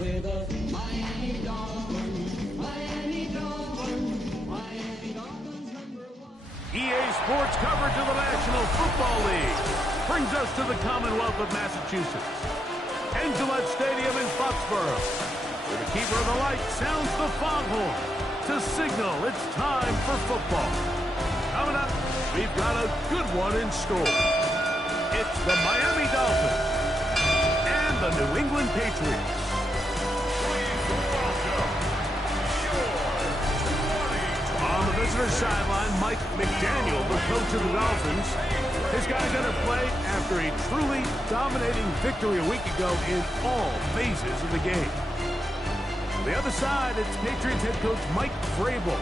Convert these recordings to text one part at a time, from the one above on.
with the Miami Dolphins, Miami Dolphins, Miami Dolphins #1. EA Sports coverage of the National Football League brings us to the Commonwealth of Massachusetts and Gillette Stadium in Foxborough, where the keeper of the light sounds the foghorn to signal it's time for football. Coming up, we've got a good one in store. It's the Miami Dolphins and the New England Patriots. On the visitor's sideline, Mike McDaniel, the coach of the Dolphins. His guys enter play after a truly dominating victory a week ago in all phases of the game. On the other side, it's Patriots head coach Mike Vrabel.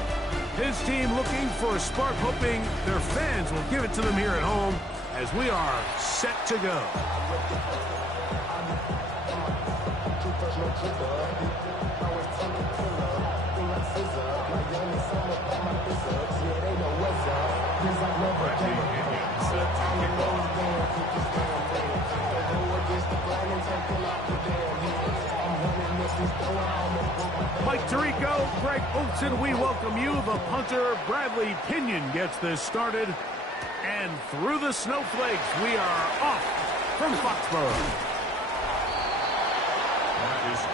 His team looking for a spark, hoping their fans will give it to them here at home as we are set to go. Mike Tirico, Greg Olson, we welcome you. The punter, Bradley Pinion, gets this started. And through the snowflakes, we are off from Foxborough.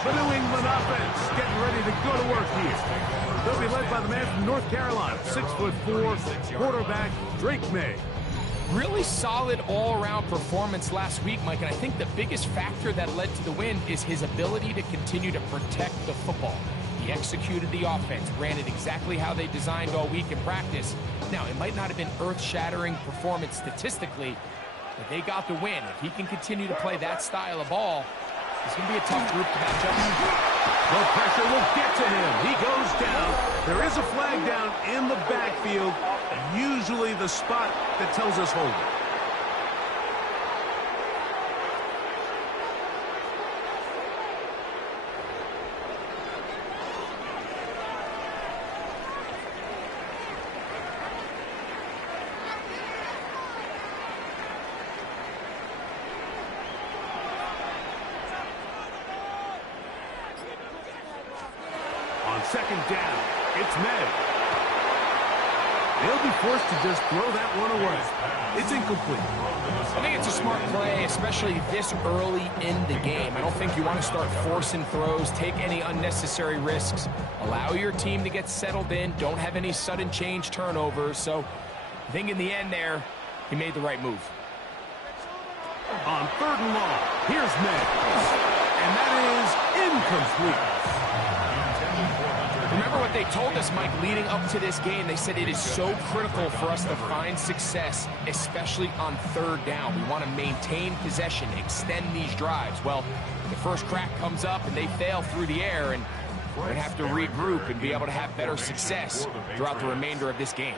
The New England offense getting ready to go to work here. They'll be led by the man from North Carolina, 6'4", quarterback Drake May. Really solid all-around performance last week, Mike, and I think the biggest factor that led to the win is his ability to continue to protect the football. He executed the offense, ran it exactly how they designed all week in practice. Now, it might not have been earth-shattering performance statistically, but they got the win. If he can continue to play that style of ball, it's going to be a tough group to match up. The pressure will get to him. He goes down. There is a flag down in the backfield, usually the spot that tells us hold it. Second down, it's May. They'll be forced to just throw that one away. It's incomplete. I think it's a smart play, especially this early in the game. I don't think you want to start forcing throws, take any unnecessary risks. Allow your team to get settled in, don't have any sudden change turnovers. So I think in the end there, he made the right move. On 3rd and long, here's May. And that is incomplete. Remember what they told us, Mike, leading up to this game. They said it is so critical for us to find success, especially on 3rd down. We want to maintain possession, extend these drives. Well, the first crack comes up and they fail through the air, and we're going to have to regroup and be able to have better success throughout the remainder of this game.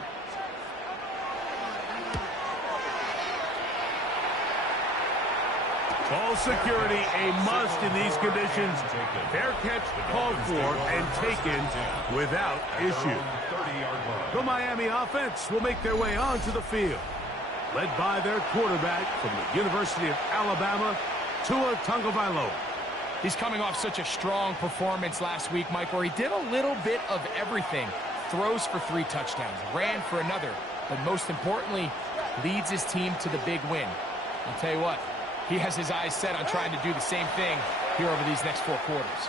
Ball security, a must in these conditions. Fair catch called for and taken without issue. The Miami offense will make their way onto the field, led by their quarterback from the University of Alabama, Tua Tagovailoa. He's coming off such a strong performance last week, Mike, where he did a little bit of everything. Throws for 3 touchdowns, ran for another, but most importantly, leads his team to the big win. I'll tell you what, he has his eyes set on trying to do the same thing here over these next 4 quarters.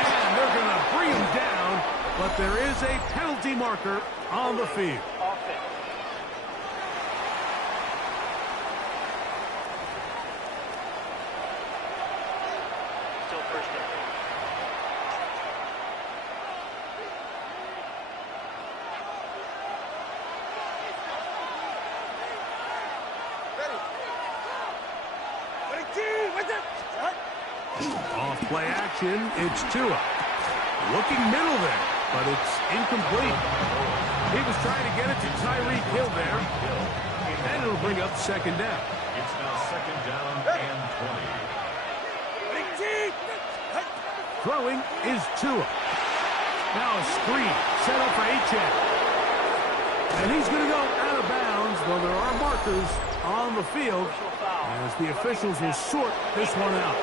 And they're going to bring him down, but there is a penalty marker on the field. Off play action, it's Tua. Looking middle there, but it's incomplete. He was trying to get it to Tyreek Hill there, and it'll bring up 2nd down. It's now 2nd down and 20. Throwing is Tua. Now a screen set up for Achane. And he's going to go out of bounds though there are markers on the field as the officials will sort this one out.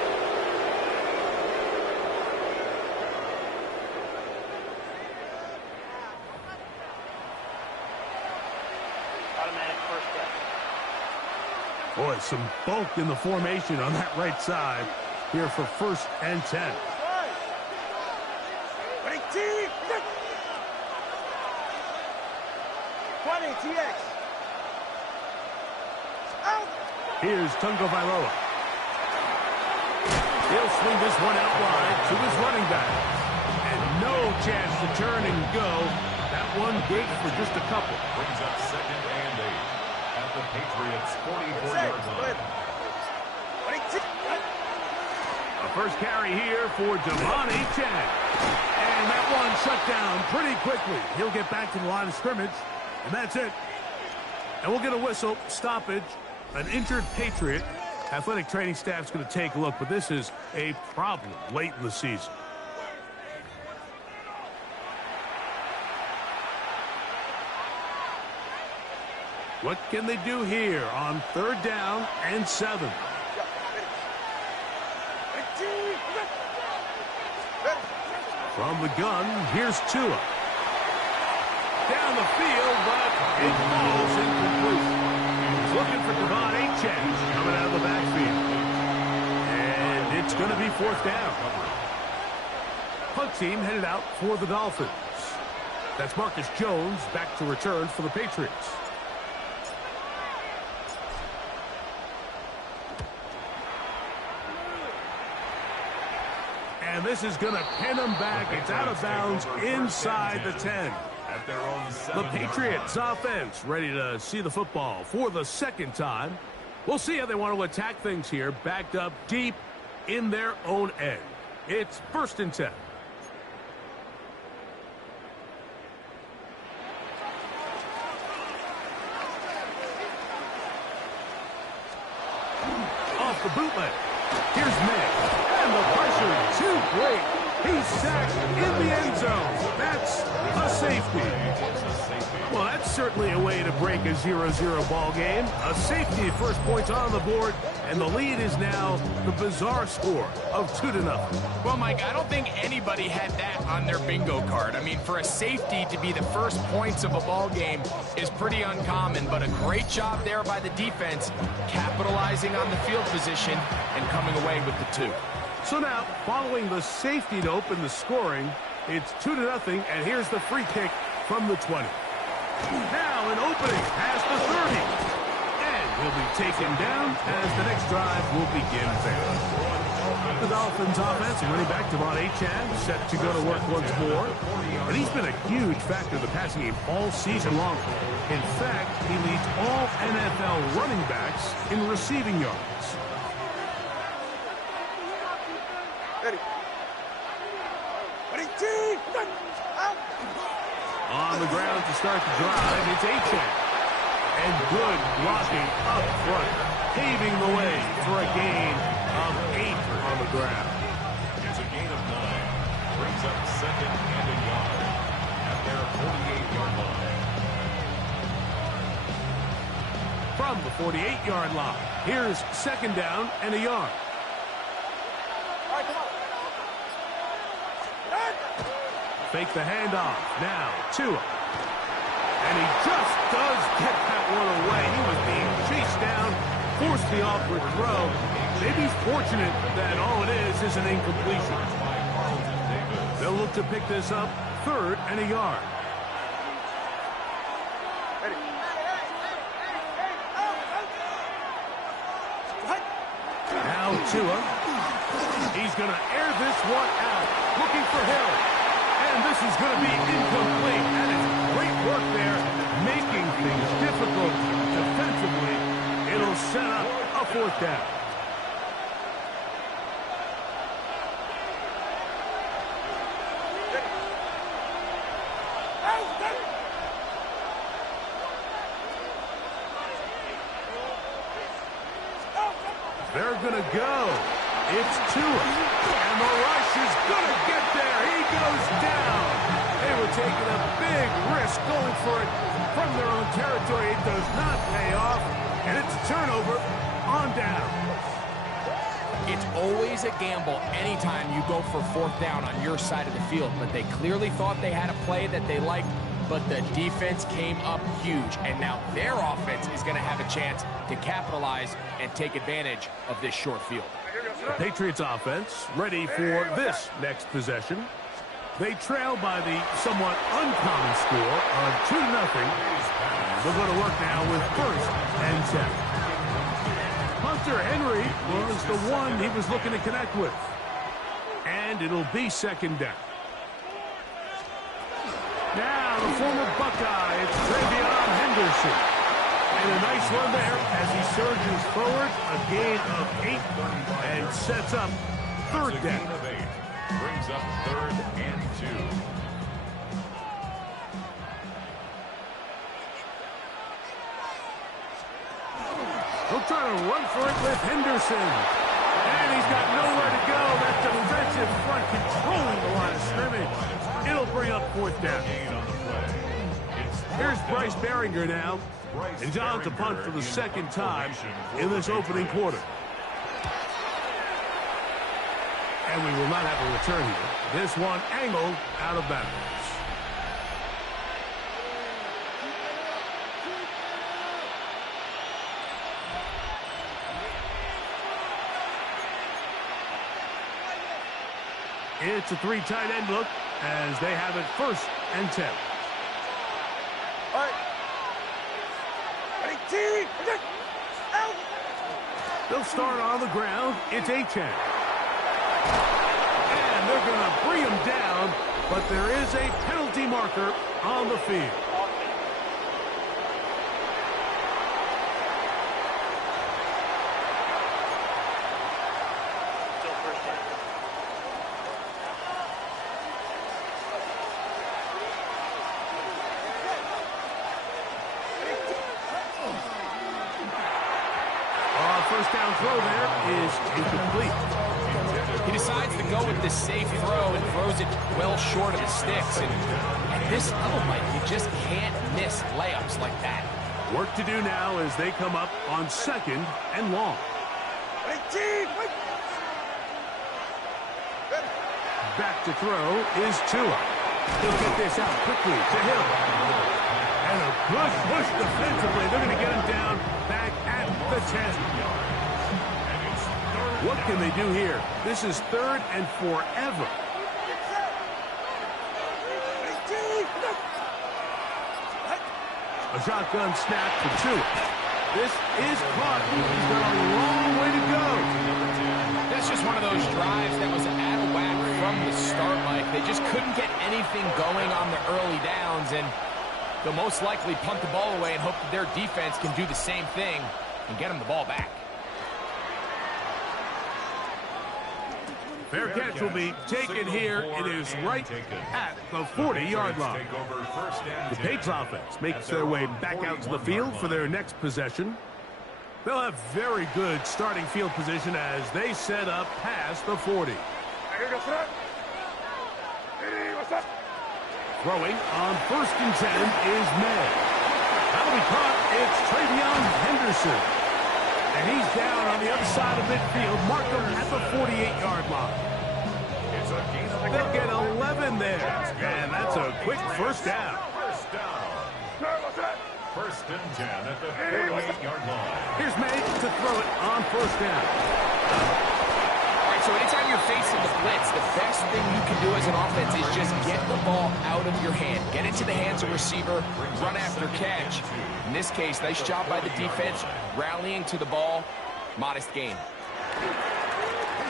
Automatic first down. Boy, some bulk in the formation on that right side here for 1st and 10. Here's Tungo Vailoa. He'll swing this one out wide to his running back. And no chance to turn and go. That one good for just a couple. Brings up 2nd and 8 at the Patriots' 44-yard line. A first carry here for Devontae Chang. And that one shut down pretty quickly. He'll get back to the line of scrimmage. And that's it. And we'll get a whistle, stoppage. An injured Patriot. Athletic training staff's going to take a look, but this is a problem late in the season. What can they do here on 3rd down and 7? From the gun, here's Tua. Down the field, but it falls incomplete. He's looking for Devontae Chang coming out of the backfield. And it's going to be 4th down. Punt team headed out for the Dolphins. That's Marcus Jones back to return for the Patriots. And this is going to pin them back. It's out of bounds inside the 10. At their own The Patriots offense ready to see the football for the 2nd time. We'll see how they want to attack things here, backed up deep in their own end. It's 1st and 10. Off the bootleg. Here's May. And the pressure too great. He's sacked in the end zone. That's a safety. Well, that's certainly a way to break a 0-0 ball game. A safety, first points on the board, and the lead is now the bizarre score of 2-0. Well, Mike, I don't think anybody had that on their bingo card. I mean, for a safety to be the first points of a ball game is pretty uncommon, but a great job there by the defense, capitalizing on the field position and coming away with the 2. So now, following the safety to open the scoring, it's 2-0, and here's the free kick from the 20. Now an opening past the 30. And he'll be taken down as the next drive will begin there. The Dolphins offense running back Devontae Chang set to go to work once more. And he's been a huge factor in the passing game all season long. In fact, he leads all NFL running backs in receiving yards. On the ground to start the drive, it's Achane. And good blocking up front, paving the way for a gain of 8 on the ground. It's a gain of 9. Brings up 2nd and a yard at their 48-yard line. From the 48-yard line, here's 2nd down and a yard. Fake the handoff. Now, Tua. And he just does get that one away. He was being chased down, forced the awkward throw. Maybe he's fortunate that all it is an incompletion. They'll look to pick this up 3rd and a yard. Now Tua. He's going to air this one out. Looking for Hill. And this is going to be incomplete. That is great work there, making things difficult defensively. It'll set up a 4th down. They're going to go. It's Tua. And the rush is going to get there. He goes down. They were they're taking a big risk going for it from their own territory. It does not pay off, and it's a turnover on down. It's always a gamble anytime you go for fourth down on your side of the field, but they clearly thought they had a play that they liked, but the defense came up huge, and now their offense is going to have a chance to capitalize and take advantage of this short field. The Patriots offense ready for this next possession. They trail by the somewhat uncommon score of 2-0. They'll go to work now with 1st and 10. Hunter Henry was the one he was looking to connect with. And it'll be 2nd down. Now the former Buckeye, it's Travion Henderson. And a nice run there as he surges forward, a gain of 8, and sets up 3rd down. Brings up 3rd and 2. He'll try to run for it with Henderson. And he's got nowhere to go. That defensive front controlling the line of scrimmage. It'll bring up 4th down. Here's Bryce Behringer now. And John's a punt for the 2nd time in this opening quarter. And we will not have a return here. This one angled out of bounds. It's a 3 tight end look as they have it 1st and 10. All right. Ready, team. Out. They'll start on the ground. It's Achane. And they're going to bring him down, but there is a penalty marker on the field. Still 1st down. First down throw there is incomplete. He decides to go with this safe throw and throws it well short of the sticks. And at this level, Mike, you just can't miss layups like that. Work to do now as they come up on 2nd and long. Back to throw is Tua. He'll get this out quickly to Hill. And a good push defensively. They're going to get him down back at the 10. What can they do here? This is 3rd and forever. A shotgun snap for Tua. This is caught. He's got a long way to go. That's just one of those drives that was out of whack from the start, Mike. They just couldn't get anything going on the early downs, and they'll most likely punt the ball away and hope that their defense can do the same thing and get them the ball back. Fair catch will be taken here. It is right at the 40-yard line. The Patriots offense makes their way back out to the field for their next possession. They'll have very good starting field position as they set up past the 40. Throwing on 1st and 10 is May. That'll be caught. It's Travion Henderson. And he's down on the other side of midfield. Mark him at the 48-yard line. They'll get 11 there. And that's a quick 1st down. 1st and 10 at the 48-yard line. Here's May to throw it on 1st down. All right, so anytime you're facing the blitz, the best thing you can do as an offense is just get the ball out of your hand. Get it to the hands of receiver, run after catch. In this case, nice job by the defense, rallying to the ball. Modest gain.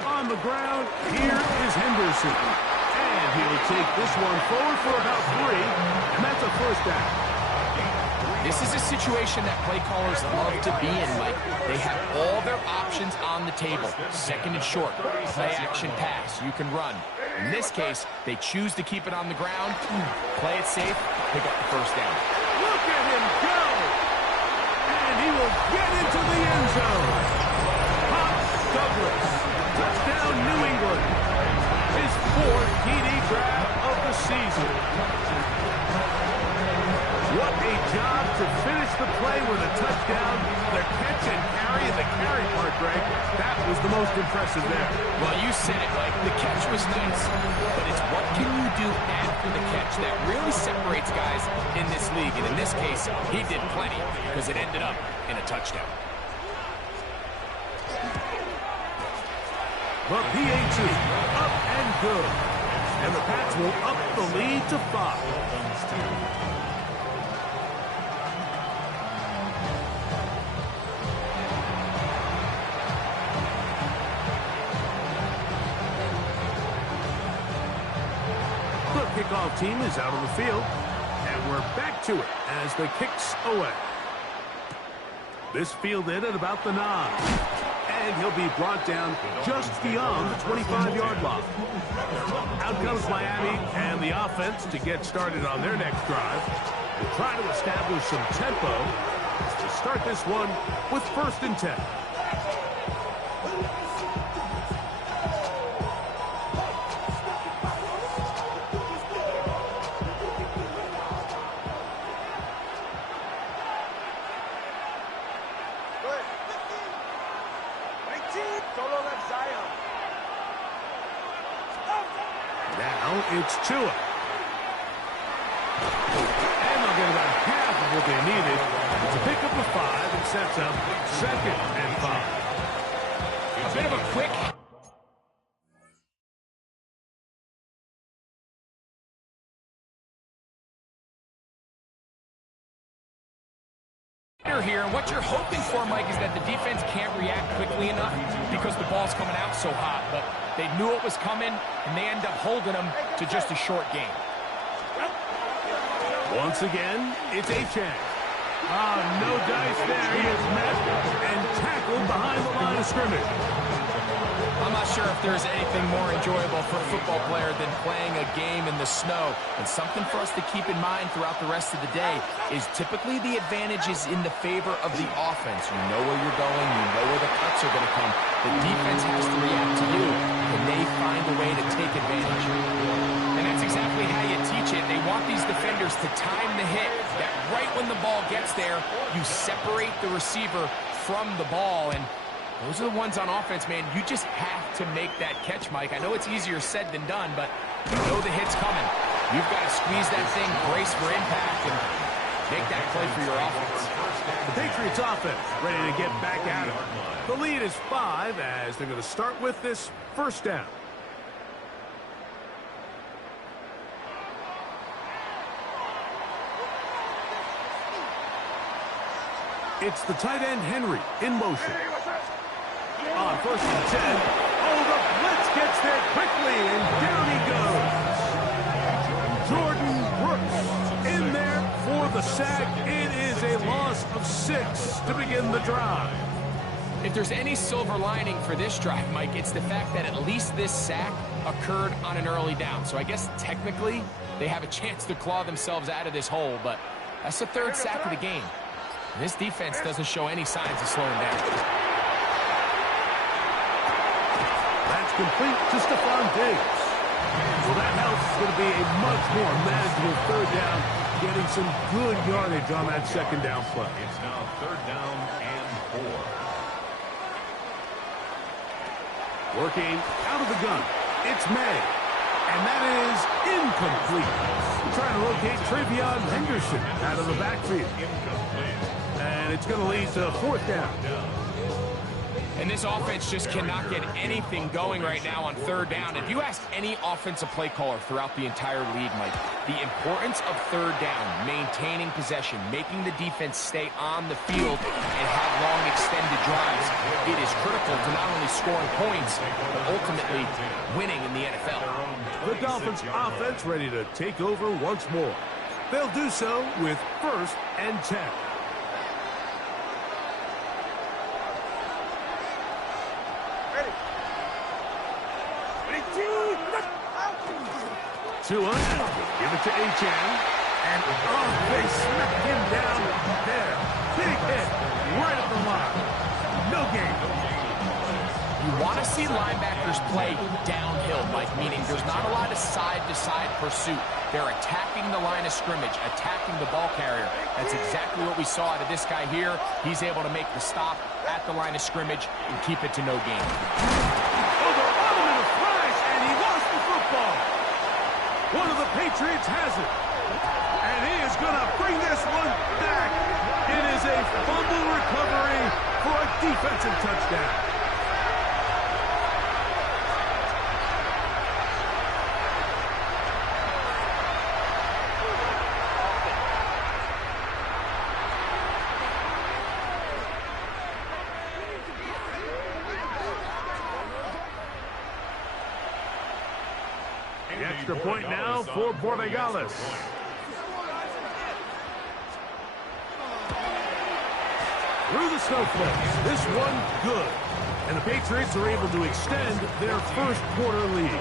On the ground, here is Henderson. And he'll take this one forward for about 3, and that's a 1st down. This is a situation that play callers love to be in, Mike. They have all their options on the table. 2nd and short, play action pass, you can run. In this case, they choose to keep it on the ground, play it safe, pick up the 1st down. Look at him go! And he will get into the end zone. Pop Douglas, touchdown New England. His 4th TD grab of the season. most impressive there? Well, you said it, Mike. The catch was nice, but it's what can you do after the catch that really separates guys in this league. And in this case, he did plenty because it ended up in a touchdown. The PAT, up and good. And the Pats will up the lead to 5. The kickoff team is out on the field, and we're back to it as the kick's away. This fielded at about the 9. And he'll be brought down just beyond the 25-yard line. Out comes Miami and the offense to get started on their next drive. We'll try to establish some tempo to start this one with 1st and 10. Now it's Tua. And they'll get about half of what they needed to pick up a 5 and sets up 2nd and 5. A bit of a quick... here, and what you're hoping for, Mike, is that the defense can't react quickly enough because the ball's coming out so hot, but they knew it was coming, and they end up holding them to just a short game. Once again, it's Achane. No dice there. He is met and tackled behind the line of scrimmage. I'm not sure if there's anything more enjoyable for a football player than playing a game in the snow. And something for us to keep in mind throughout the rest of the day is typically the advantage is in the favor of the offense. You know where you're going. You know where the cuts are going to come. The defense has to react to you, and they find a way to take advantage. And that's exactly how you teach it. They want these defenders to time the hit, that right when the ball gets there, you separate the receiver from the ball. And those are the ones on offense, man. You just have to make that catch, Mike. I know it's easier said than done, but you know the hit's coming. You've got to squeeze that thing, brace for impact, and make that play for your offense. The Patriots offense ready to get back at it. The lead is 5 as they're going to start with this 1st down. It's the tight end Henry in motion. On 1st and 10. Oh, the blitz gets there quickly, and down he goes. Jordan Brooks in there for the sack. It is a loss of 6 to begin the drive. If there's any silver lining for this drive, Mike, it's the fact that at least this sack occurred on an early down. So I guess technically they have a chance to claw themselves out of this hole, but that's the 3rd sack of the game. And this defense doesn't show any signs of slowing down. That's complete to Stephon Diggs. Well, that helps. It's going to be a much more manageable 3rd down, getting some good yardage on that 2nd down play. It's now 3rd down and 4. Working out of the gun. It's May. And that is incomplete. Trying to locate Travion Henderson out of the backfield. And it's going to lead to 4th down. And this offense just cannot get anything going right now on 3rd down. If you ask any offensive play caller throughout the entire league, Mike, the importance of 3rd down, maintaining possession, making the defense stay on the field and have long extended drives, it is critical to not only scoring points, but ultimately winning in the NFL. The Dolphins offense ready to take over once more. They'll do so with 1st and 10. Tua, give it to Achane, and they smack him down there. Big hit, right at the line. No gain. You want to see linebackers play downhill, Mike, meaning there's not a lot of side-to-side pursuit. They're attacking the line of scrimmage, attacking the ball carrier. That's exactly what we saw out of this guy here. He's able to make the stop at the line of scrimmage and keep it to no gain. Oh, they're on him in a flash, and he lost the football. One of the Patriots has it. And he is going to bring this one back. It is a fumble recovery for a defensive touchdown. The extra point now for Portugales. Through the snowflakes, this one good. And the Patriots are able to extend their first quarter lead.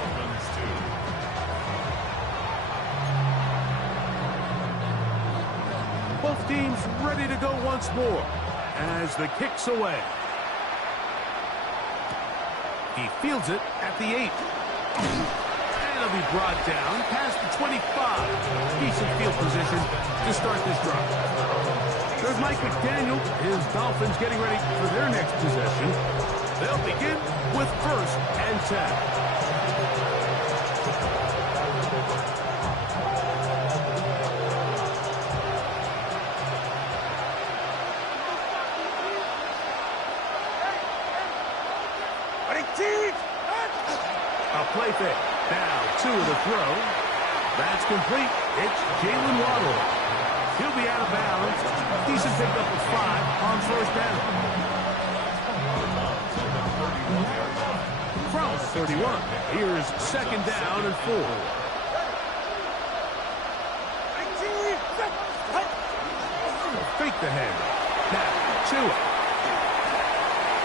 Both teams ready to go once more as the kick's away. He fields it at the 8. And it'll be brought down past the 25. Decent field position to start this drive. There's Mike McDaniel. His Dolphins getting ready for their next possession. They'll begin with 1st and 10. A play fake. Now 2 of the throw. That's complete. It's Jalen Waddle. He'll be out of bounds. Decent pickup of 5 on 1st down. From 31. Here's 2nd down and 4. Fake the head. Now Tua.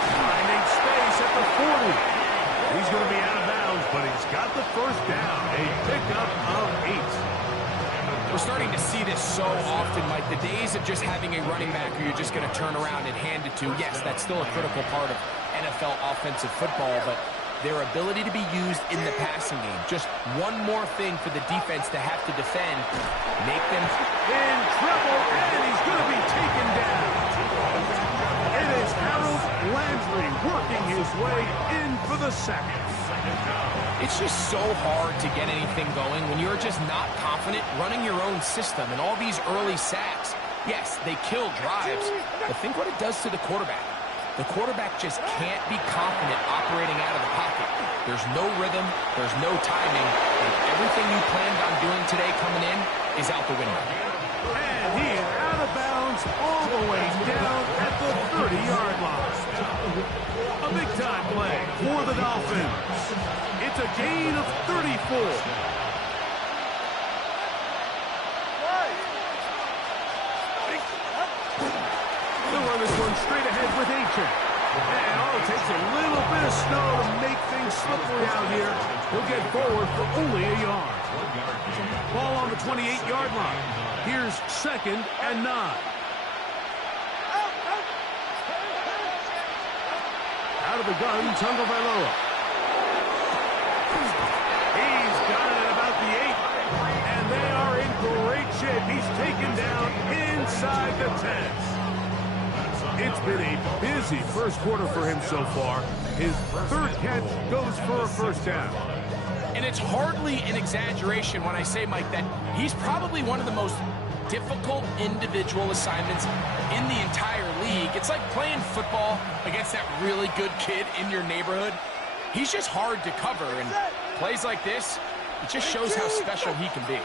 Finding space at the 40. He's going to be out of bounds, but he's got the 1st down. A pickup of 8. We're starting to see this so often, Mike. The days of just having a running back who you're just going to turn around and hand it to, yes, that's still a critical part of NFL offensive football, but their ability to be used in the passing game. Just one more thing for the defense to have to defend. Make them in trouble, and he's going to be taken down. It is Harold Landry working his way in for the sack. It's just so hard to get anything going when you're just not confident running your own system. And all these early sacks, yes, they kill drives, but think what it does to the quarterback. The quarterback just can't be confident operating out of the pocket. There's no rhythm, there's no timing, and everything you planned on doing today coming in is out the window. And he is out of bounds all the way down at the 30-yard line. A big-time play for the Dolphins. It's a gain of 34. They'll run this one straight ahead with H. And all it takes a little bit of snow to make things slippery out here. He'll get forward for only a yard. Ball on the 28-yard line. Here's 2nd and 9. Out of the gun, Tagovailoa. He's got it at about the 8. And they are in great shape. He's taken down inside the 10. It's been a busy first quarter for him so far. His 3rd catch goes for a 1st down. And it's hardly an exaggeration when I say, Mike, that he's probably one of the most difficult individual assignments in the entire league. It's like playing football against that really good kid in your neighborhood. He's just hard to cover, and plays like this, it just shows how special he can be.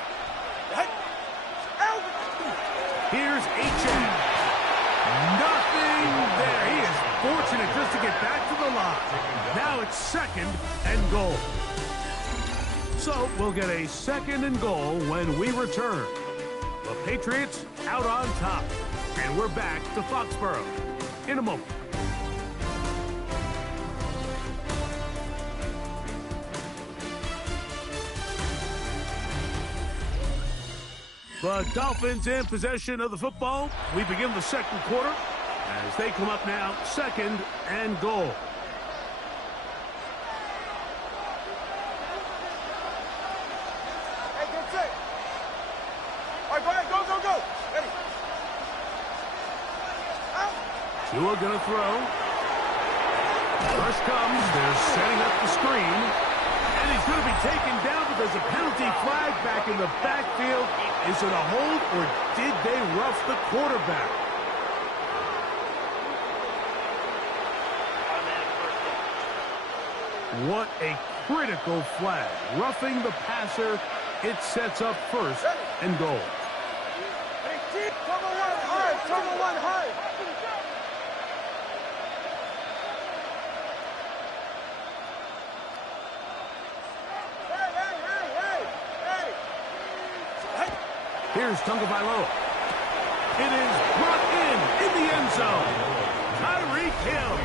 Here's H.M. Nothing there. He is fortunate just to get back to the line. Now it's 2nd and goal. So we'll get a 2nd and goal when we return. The Patriots out on top. And we're back to Foxborough in a moment. The Dolphins in possession of the football. We begin the 2nd quarter as they come up now 2nd and goal. Hey, get set. All right, go ahead, go. Ready. Tua gonna throw. Rush comes. They're setting up the screen. And he's going to be taken down, but there's a penalty flag back in the backfield. Is it a hold, or did they rough the quarterback? Automatic first down. What a critical flag. Roughing the passer. It sets up first and goal. Hey, cover one high, cover one high. Here's Tagovailoa. It is brought in the end zone. Tyreek Hill.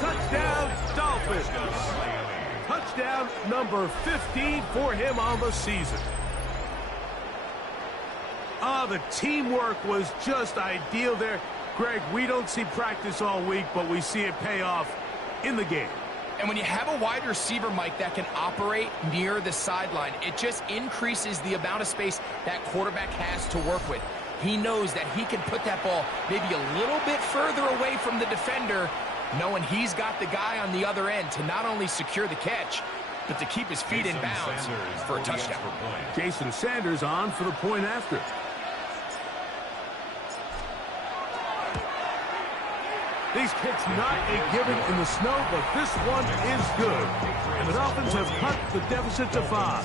Touchdown, Dolphins. Touchdown number 15 for him on the season. The teamwork was just ideal there. Greg, we don't see practice all week, but we see it pay off in the game. And when you have a wide receiver, Mike, that can operate near the sideline, it just increases the amount of space that quarterback has to work with. He knows that he can put that ball maybe a little bit further away from the defender, knowing he's got the guy on the other end to not only secure the catch, but to keep his feet in bounds for a touchdown. Jason Sanders on for the point after. These kicks not a given in the snow, but this one is good. And the Dolphins have cut the deficit to 5.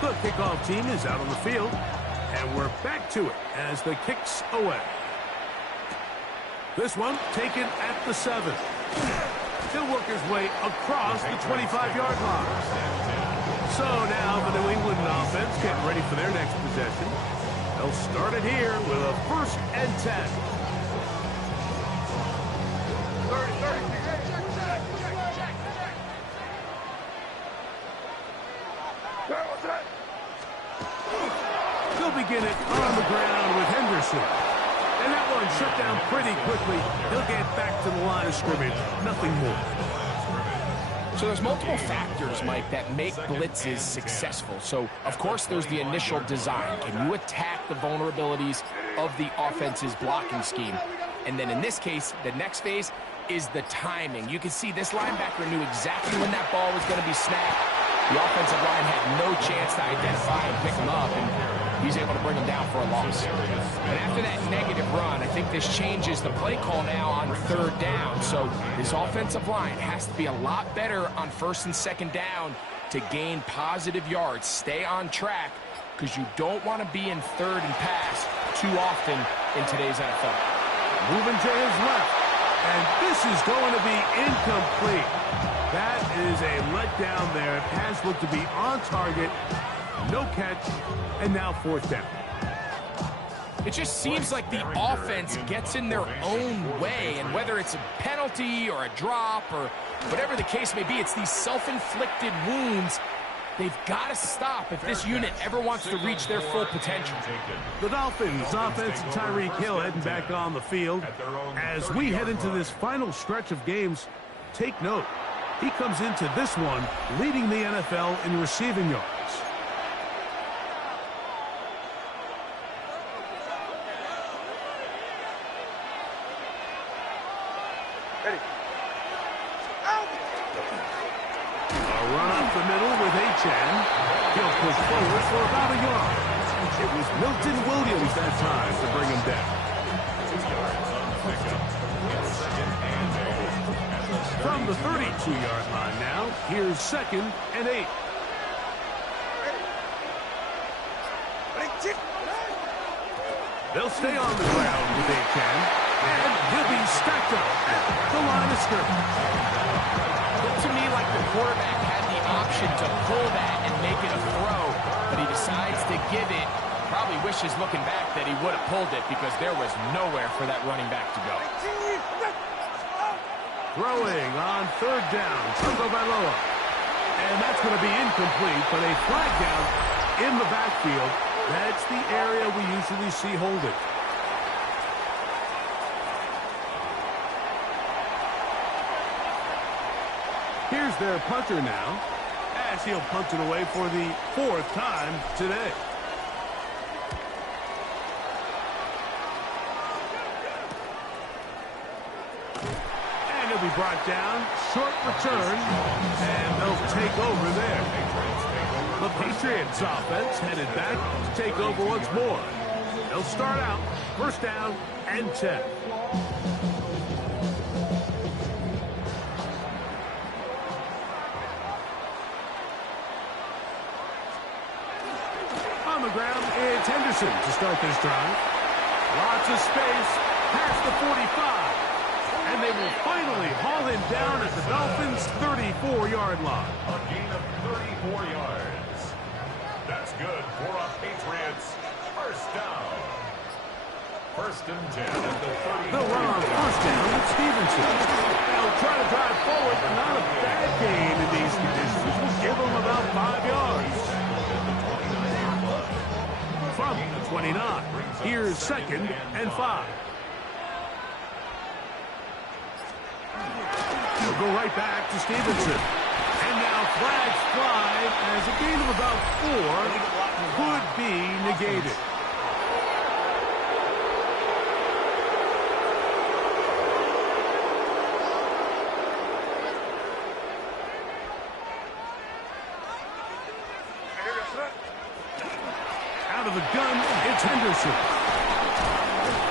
The kickoff team is out on the field, and we're back to it as the kick's away. This one taken at the 7. He'll work his way across the 25-yard line. So now the New England offense getting ready for their next possession. They'll start it here with a 1st and 10. 30. They'll begin it on the ground with Henderson. And that one shut down pretty quickly. He'll get back to the line of scrimmage. Nothing more. So there's multiple factors, Mike, that make blitzes successful. So, of course, there's the initial design. Can you attack the vulnerabilities of the offense's blocking scheme? And then in this case, the next phase is the timing. You can see this linebacker knew exactly when that ball was going to be snapped. The offensive line had no chance to identify and pick him up, and he's able to bring him down for a loss. And after that negative run, I think this changes the play call now on 3rd down. So this offensive line has to be a lot better on 1st and 2nd down to gain positive yards. Stay on track, because you don't want to be in 3rd and pass too often in today's NFL. Moving to his left, and this is going to be incomplete. That is a letdown there. Pass looked to be on target. No catch, and now 4th down. It just seems like the offense gets in their own way, and whether it's a penalty or a drop or whatever the case may be, it's these self-inflicted wounds. They've got to stop if this unit ever wants to reach their full potential. The Dolphins offense and Tyreek Hill heading back on the field. As we head into this final stretch of games, take note. He comes into this one leading the NFL in receiving yards. Ready. A run up the middle with Achan. He'll push forward for about a yard. It was Milton Williams that time to bring him down. From the 32-yard line now, here's 2nd and 8. They'll stay on the ground with Achan, and he'll be stacked up at the line of scrimmage. Looked to me like the quarterback had the option to pull that and make it a throw, but he decides to give it. Probably wishes looking back that he would have pulled it, because there was nowhere for that running back to go. Throwing on 3rd down, Tagovailoa. And that's going to be incomplete, but a flag down in the backfield. That's the area we usually see holding. Here's their punter now, as he'll punt it away for the 4th time today. And he'll be brought down. Short return. And they'll take over there. The Patriots offense headed back to take over once more. They'll start out 1st down and 10. On the ground, it's Henderson to start this drive. Lots of space past the 45. And they will finally haul him down at the Dolphins' 34-yard line. A gain of 34 yards. That's good for a Patriots 1st down. 1st and 10 at the 30. They'll run on 1st down with Stevenson. They'll try to drive forward, but not a bad gain in these conditions. We'll give them about 5 yards. From the 29. Here's 2nd and 5. They'll go right back to Stevenson. And now flags fly as a gain of about 4 could be negated. Out of the gun, it's Henderson.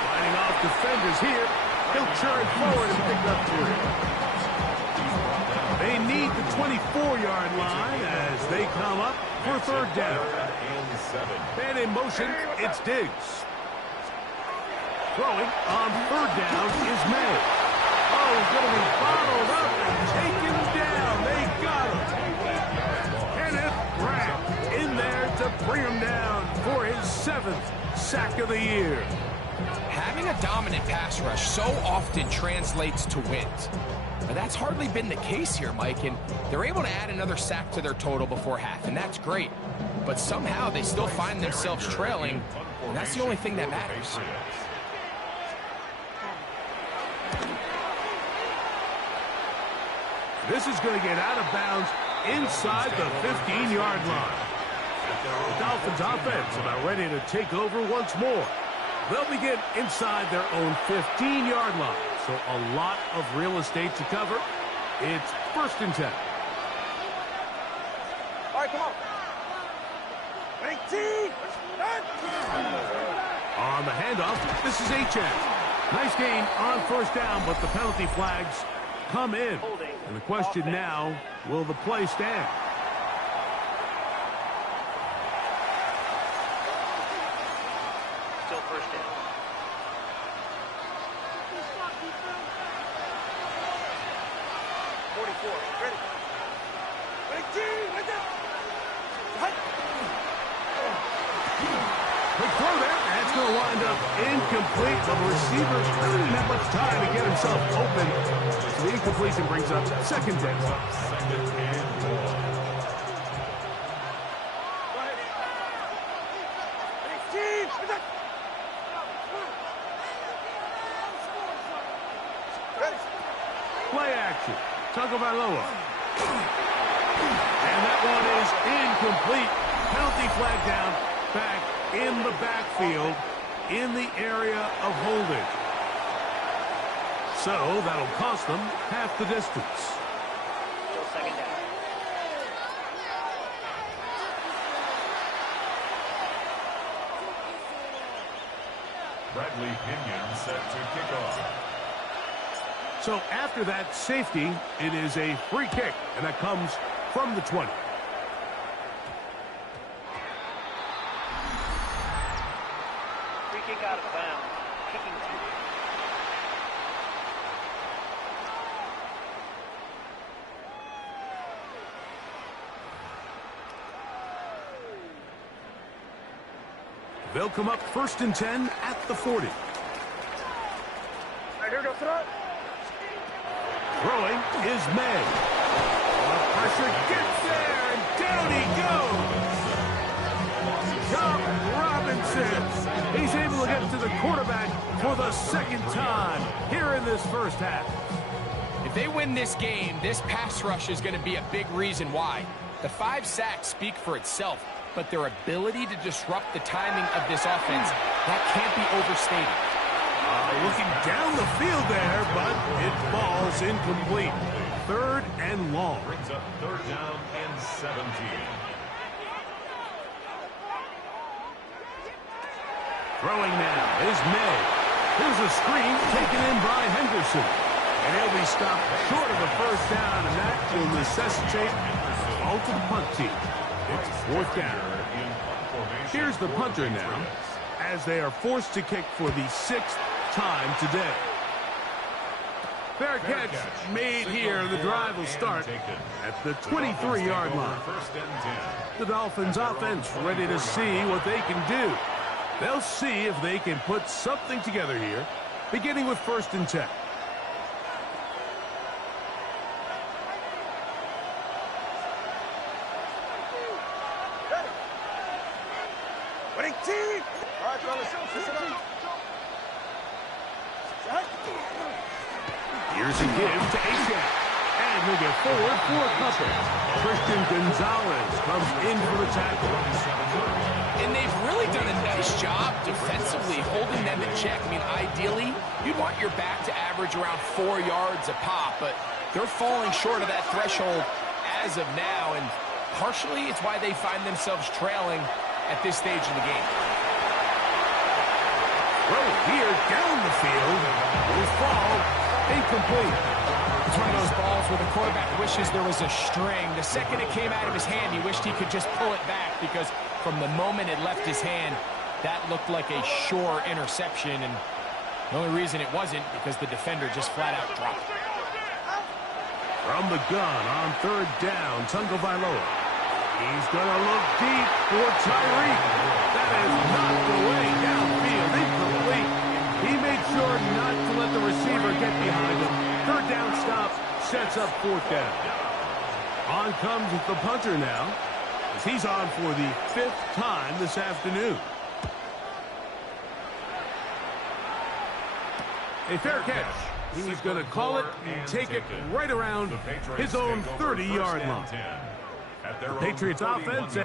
Lining off defenders here. He'll churn forward and pick up 2. They need the 24-yard line as they come up for 3rd down. And in motion, it's Diggs. Throwing on 3rd down is May. Oh, he's going to be bottled up and taken down. They got him. Kenneth Grant in there to bring him down for his 7th sack of the year. Having a dominant pass rush so often translates to wins. But that's hardly been the case here, Mike, and they're able to add another sack to their total before half, and that's great. But somehow they still find themselves trailing, and that's the only thing that matters. This is going to get out of bounds inside the 15-yard line. The Dolphins offense about ready to take over once more. They'll begin inside their own 15-yard line. So a lot of real estate to cover. It's 1st and 10. All right, come on. 18. On the handoff, this is Achane. Nice gain on 1st down, but the penalty flags come in. And the question now, will the play stand? Still 1st down. 44. Ready. 18. Right there. Quick throw there. That's going to wind up incomplete. The receiver really didn't have much time to get himself open. So the incompletion brings up 2nd down. 2nd and 4. Go ahead. 18. Right there. Ready. Play action. Tagovailoa. And that one is incomplete. Penalty flag down. Back in the backfield in the area of holding. So that'll cost them half the distance. Still 2nd down. Bradley Pinion set to kick off. So after that safety, it is a free kick, and that comes from the 20. Free kick out of bounds. Kicking team. They'll come up 1st and 10 at the 40. Right here, go throw it. Throwing is May. The pressure gets there, and down he goes. Tom Robinson. He's able to get to the quarterback for the 2nd time here in this 1st half. If they win this game, this pass rush is going to be a big reason why. The 5 sacks speak for itself, but their ability to disrupt the timing of this offense, that can't be overstated. Looking down the field there, but it falls incomplete. 3rd and long. Brings up 3rd down and 17. Throwing now is May. Here's a screen taken in by Henderson. And he'll be stopped short of the 1st down, and that will necessitate all to the punt team. It's 4th down. Here's the punter now, as they are forced to kick for the 6th time today. Fair catch made here. The drive will start at the 23-yard line. The Dolphins offense ready to see what they can do. They'll see if they can put something together here, beginning with 1st and 10. Winning team! All right, fellas, listen up. Here's a give to Achane. And he'll get forward for a couple. Christian Gonzalez comes in for the tackle. And they've really done a nice job defensively holding them in check. I mean, ideally, you'd want your back to average around 4 yards a pop, but they're falling short of that threshold as of now, and partially it's why they find themselves trailing at this stage in the game. Right here down the field. Will fall incomplete. It's one of those balls where the quarterback wishes there was a string. The second it came out of his hand, he wished he could just pull it back, because from the moment it left his hand, that looked like a sure interception, and the only reason it wasn't because the defender just flat out dropped it. From the gun on 3rd down, Tungo Vailoa. He's going to look deep for Tyreek. That is knocked away downfield, incomplete. He made sure not to let the receiver get behind him. 3rd down stop sets up 4th down. On comes the punter now, as he's on for the 5th time this afternoon. A fair catch. He's going to call it and take it right around his own 30-yard line. The Patriots offense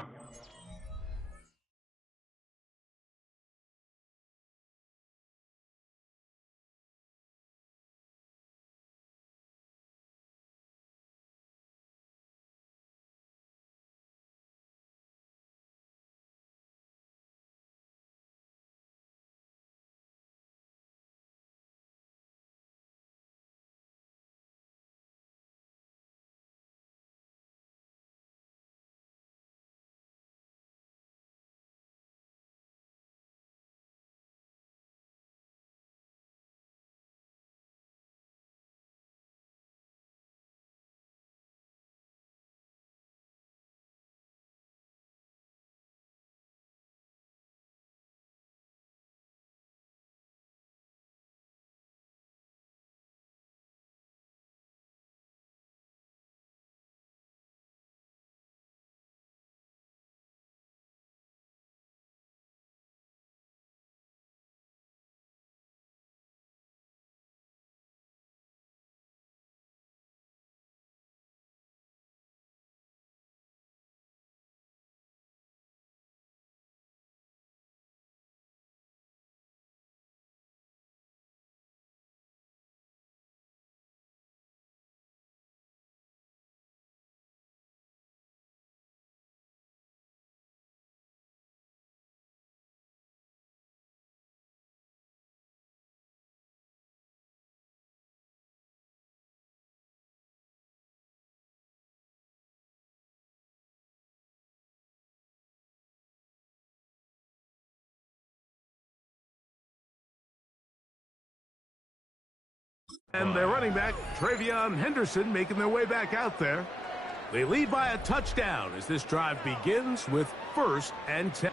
and their running back, Travion Henderson, making their way back out there. They lead by a touchdown as this drive begins with 1st and 10.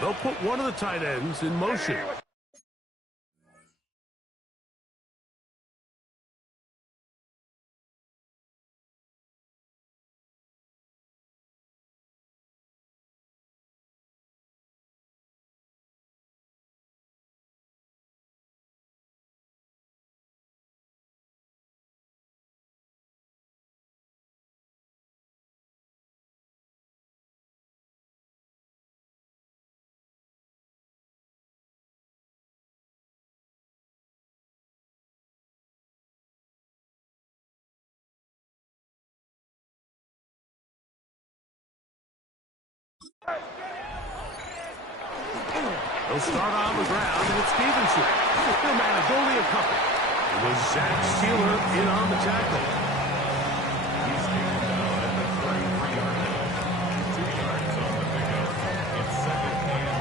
They'll put one of the tight ends in motion. They'll start on the ground, and it's Stevenson. The man is only a couple. It was Zach Sealer in on the tackle. He's taken down at the 33-yard line. 2 yards on the pickup. It's second and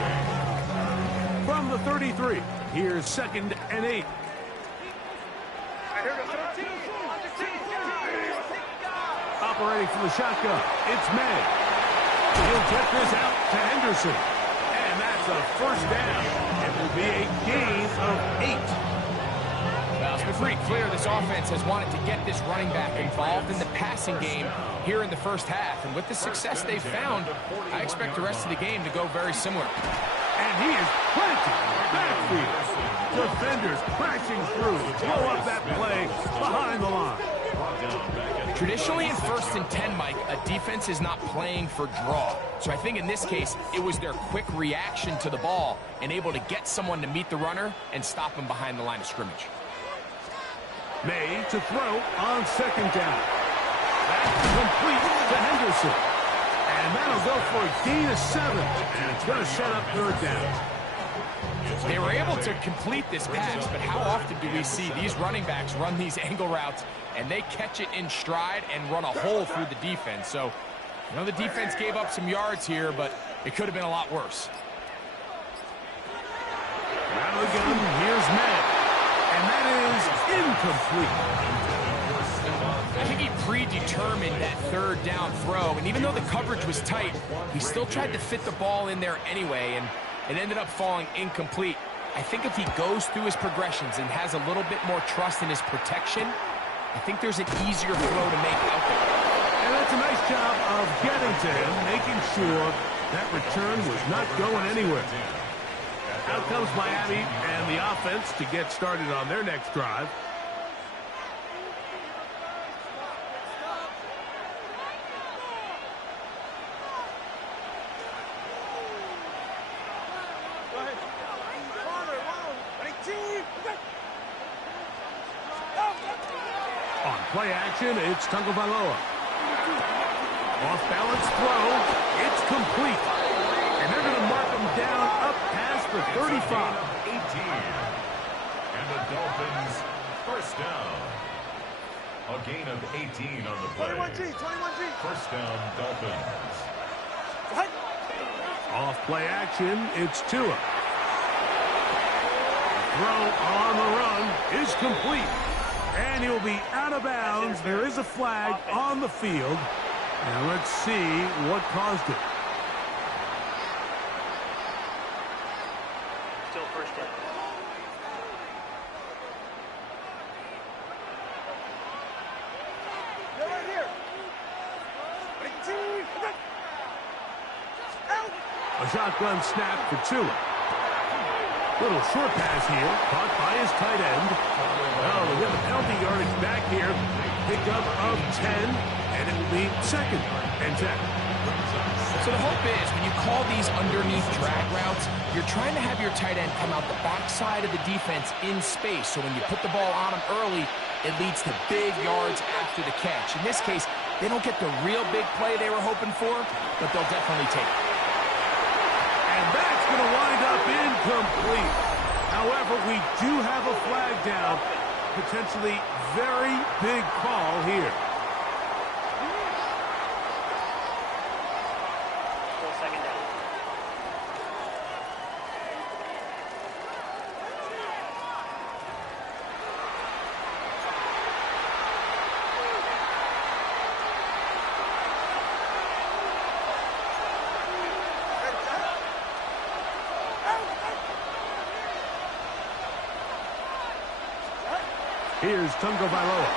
8. From the 33, here's second and 8. Operating from the shotgun, it's May. He'll get this out to Henderson. And that's a first down. It will be a gain of 8. Well, it's been pretty clear this offense has wanted to get this running back involved in the passing game here in the first half. And with the success they've found, I expect the rest of the game to go very similar. And he is planted backfield. Defenders crashing through. Blow up that play behind the line. Traditionally in 1st and 10, Mike, a defense is not playing for draw. So I think in this case, it was their quick reaction to the ball and able to get someone to meet the runner and stop him behind the line of scrimmage. May to throw on second down. That's complete to Henderson. And that'll go for a gain of 7. And it's going to set up third down. They were able to complete this pass, but how often do we see these running backs run these angle routes and they catch it in stride and run a hole through the defense? So, you know, the defense gave up some yards here, but it could have been a lot worse. Out of the gun, here's Matt. And that is incomplete. I think he predetermined that third down throw, and even though the coverage was tight, he still tried to fit the ball in there anyway, and it ended up falling incomplete. I think if he goes through his progressions and has a little bit more trust in his protection, I think there's an easier throw to make out there. And that's a nice job of getting to him, making sure that return was not going anywhere. Out comes Miami and the offense to get started on their next drive. On play action, it's Tagovailoa. Off-balance throw. It's complete. And they're going to mark him down up past the 35. 18. And the Dolphins first down. A gain of 18 on the play. 21G. First down, Dolphins. Off play action, it's Tua. Throw on the run is complete. And he'll be out of bounds. There is a flag on the field. And let's see what caused it. Still first down. They're right here. A shotgun snap for Tua. Little short pass here, caught by his tight end. Oh, we get the penalty yardage back here. Pickup of 10, and it will be second and 10. So the hope is when you call these underneath drag routes, you're trying to have your tight end come out the backside of the defense in space. So when you put the ball on him early, it leads to big yards after the catch. In this case, they don't get the real big play they were hoping for, but they'll definitely take it. And that's going to wind up incomplete. However, we do have a flag down. Potentially very big call here. Still second down. Here's Tagovailoa.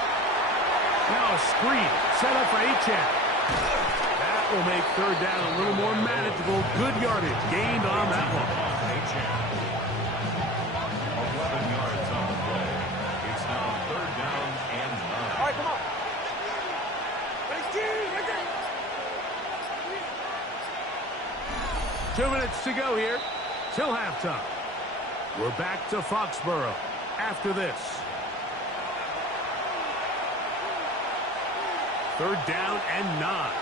Now a screen set up for Achane. That will make third down a little more manageable. Good yardage gained on that one. 11 yards on the play. It's now third down and 9. All right, come on. 2 minutes to go here till halftime. We're back to Foxborough after this. Third down and 9.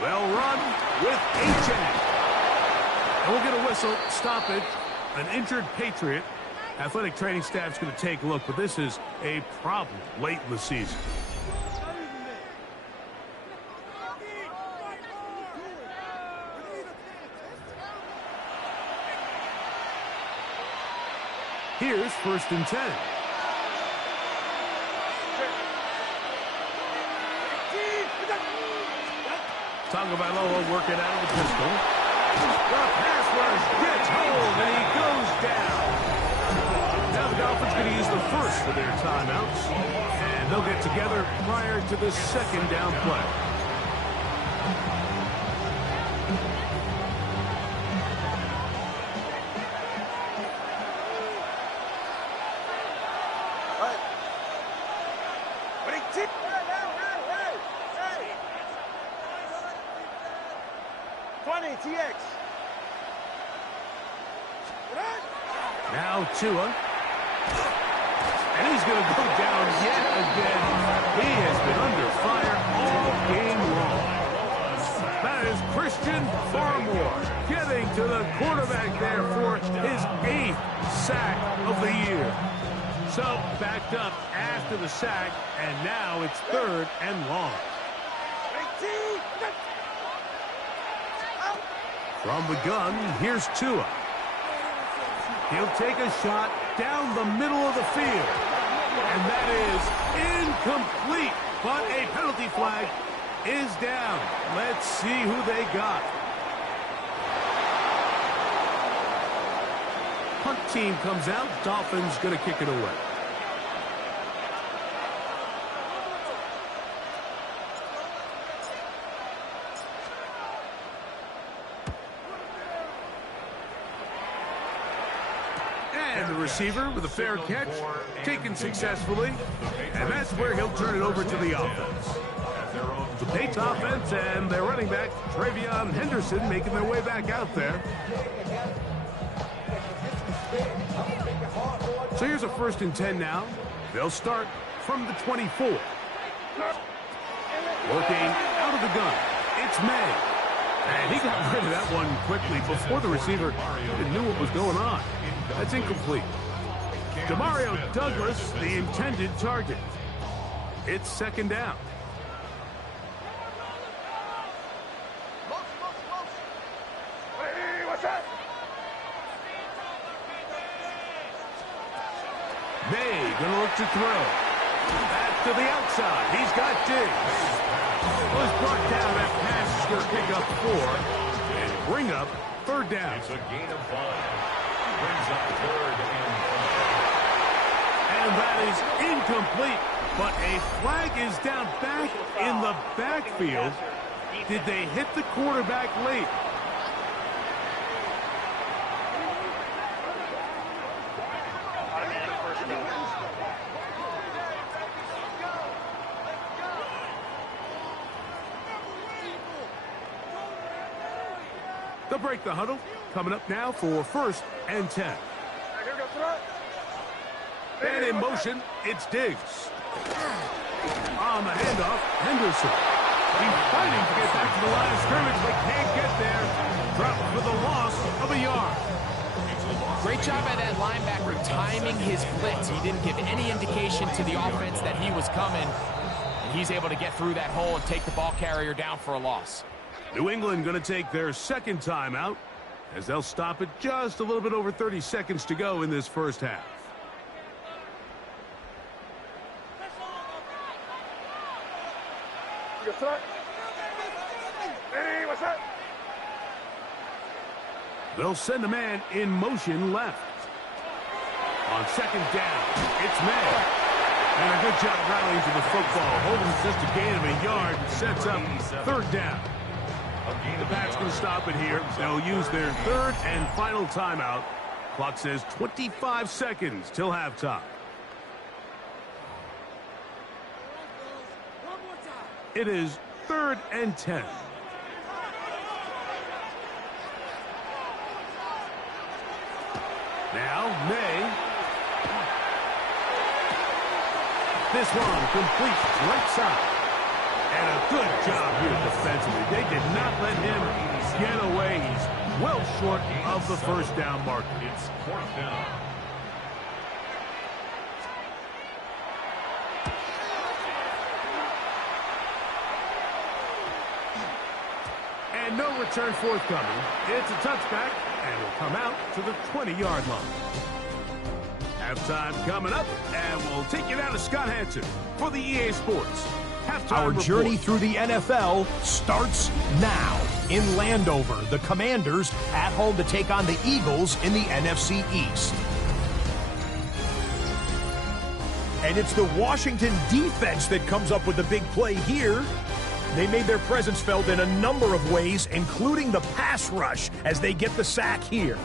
Well run with Achane. And we'll get a whistle, stoppage, an injured Patriot. Athletic training staff's going to take a look, but this is a problem late in the season. Here's 1st and 10. Tagovailoa working out of the pistol. The pass rush gets hold, and he goes down. Now the Dolphins going to use the first of their timeouts, and they'll get together prior to the second down play. Now Tua. And he's going to go down yet again. He has been under fire all game long. That is Christian Barmore getting to the quarterback there for his 8th sack of the year. So backed up after the sack, and now it's 3rd and long. From the gun, here's Tua. He'll take a shot down the middle of the field. And that is incomplete. But a penalty flag is down. Let's see who they got. Punt team comes out. Dolphins going to kick it away. And the receiver with a fair catch, taken successfully, and that's where he'll turn it over to the offense. The Patriots offense and their running back, Travion Henderson, making their way back out there. So here's a 1st and 10 now. They'll start from the 24. Working out of the gun, it's May. And he got rid of that one quickly before the receiver knew what was going on. That's incomplete. Demario Douglas, the intended target. It's 2nd down. May gonna look to throw. Back to the outside. He's got Diggs. Was brought down that pass. Going to pick up 4 and bring up 3rd down. It's a gain of 5. Brings up 3rd and 5. And that is incomplete. But a flag is down back in the backfield. Did they hit the quarterback late? They'll break the huddle. Coming up now for 1st and 10. And in motion, it's Diggs. On the handoff, Henderson. He's fighting to get back to the line of scrimmage, but can't get there. Dropped for the loss of a yard. Great job by that linebacker timing his blitz. He didn't give any indication to the offense that he was coming. And he's able to get through that hole and take the ball carrier down for a loss. New England going to take their 2nd timeout as they'll stop it just a little bit over 30 seconds to go in this first half. Yes, sir. Hey, what's up? They'll send a man in motion left. On second down, it's May. And a good job rallying to the football. Holding just a gain of a yard and sets up third down. The Pats going to stop it here. They'll use their third and final timeout. Clock says 25 seconds till halftime. It is 3rd and 10. Now, May. This one complete right side. And a good job here defensively. They did not let him get away. He's well short of the first down marker. It's 4th down. And no return forthcoming. It's a touchback, and will come out to the 20-yard line. Halftime coming up, and we'll take you down to Scott Hanson for the EA Sports Halftime Our report. journey through the NFL starts now. In Landover, the Commanders at home to take on the Eagles in the NFC East. And it's the Washington defense that comes up with the big play here. They made their presence felt in a number of ways, including the pass rush as they get the sack here.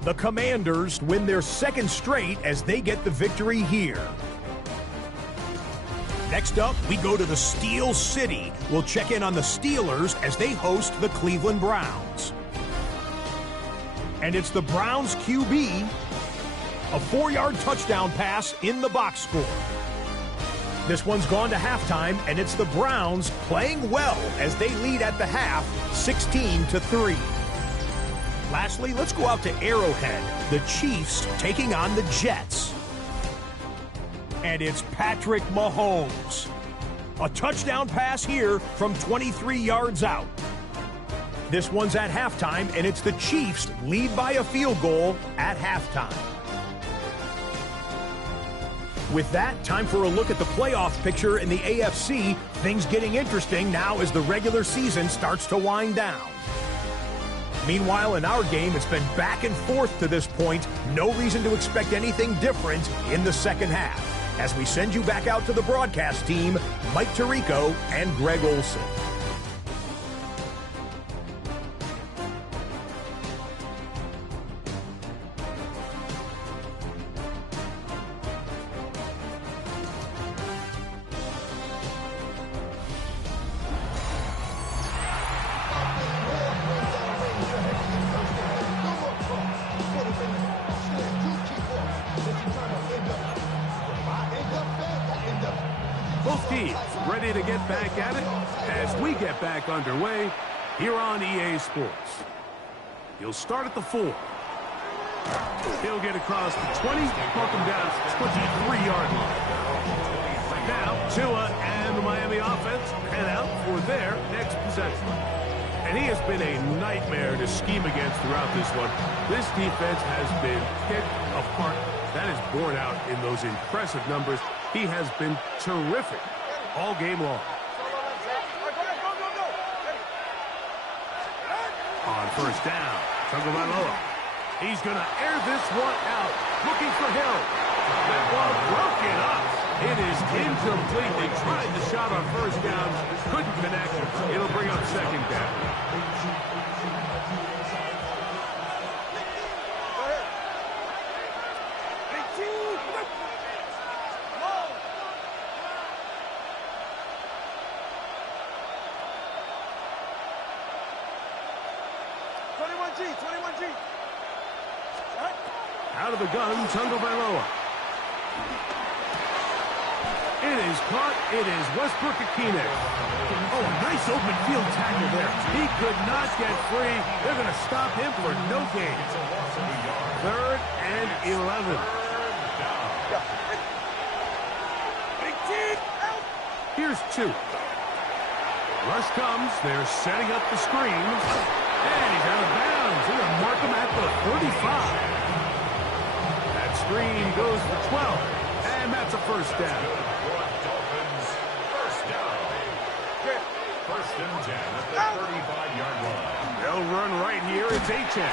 The Commanders win their second straight as they get the victory here. Next up, we go to the Steel City. We'll check in on the Steelers as they host the Cleveland Browns. And it's the Browns QB, a 4-yard touchdown pass in the box score. This one's gone to halftime, and it's the Browns playing well as they lead at the half, 16-3. Lastly, let's go out to Arrowhead. The Chiefs taking on the Jets. And it's Patrick Mahomes. A touchdown pass here from 23 yards out. This one's at halftime, and it's the Chiefs lead by a field goal at halftime. With that, time for a look at the playoff picture in the AFC. Things getting interesting now as the regular season starts to wind down. Meanwhile, in our game, it's been back and forth to this point. No reason to expect anything different in the second half. As we send you back out to the broadcast team, Mike Tirico and Greg Olson. Both teams ready to get back at it as we get back underway here on EA Sports. He'll start at the 4. He'll get across the 20, mark him down to the 23-yard line. Now, Tua and the Miami offense head out for their next possession. And he has been a nightmare to scheme against throughout this one. This defense has been picked apart. That is borne out in those impressive numbers. He has been terrific all game long. On first down, Tagovailoa. He's going to air this one out, looking for Hill. That ball broken up. It is incomplete. They tried the shot on first down, couldn't connect. It'll bring up second down. Out of the gun, Tagovailoa. It is caught. It is Westbrook-Ikhine. Oh, a nice open field tackle there. He could not get free. They're going to stop him for no gain. 3rd and 11. Here's 2. Rush comes. They're setting up the screen. And he's out of bounds. They're going to mark him at the 35. Screen goes for 12, and that's a first down. Dolphins, first down. and 10 at the 35-yard line. They'll run right here. It's Achane.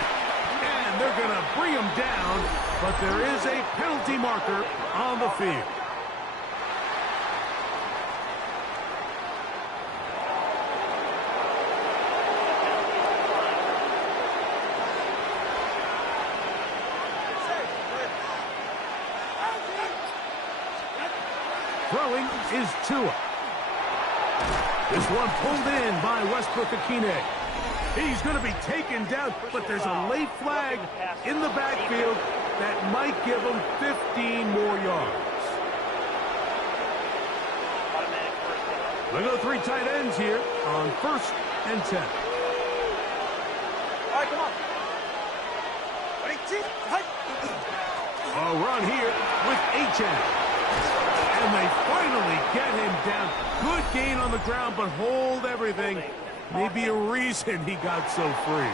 And they're going to bring him down, but there is a penalty marker on the field. Throwing is Tua. This one pulled in by Westbrook-Akine. He's going to be taken down, but there's a late flag in the backfield that might give him 15 more yards. Look at the three tight ends here on 1st and 10. All right, come on. A run here with Achane. And they finally get him down. Good gain on the ground, but hold everything. Maybe a reason he got so free.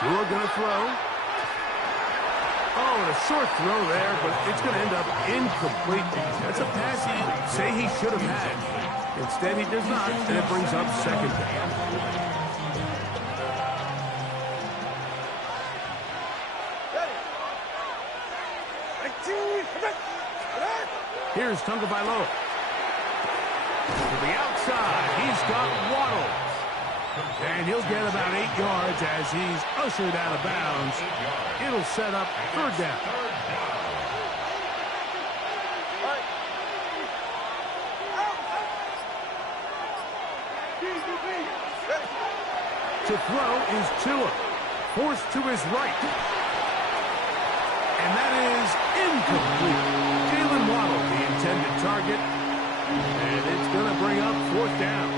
Tua gonna throw. Oh, and a short throw there, but it's going to end up incomplete. That's a pass he say he should have had. Instead, he does not, and it brings up 2nd down. Here's Tagovailoa. To the outside, he's got Waddle. And he'll get about 8 yards as he's ushered out of bounds. It'll set up 3rd down. To throw is Tua. Forced to his right. And that is incomplete. Jalen Waddle, the intended target. And it's going to bring up 4th down.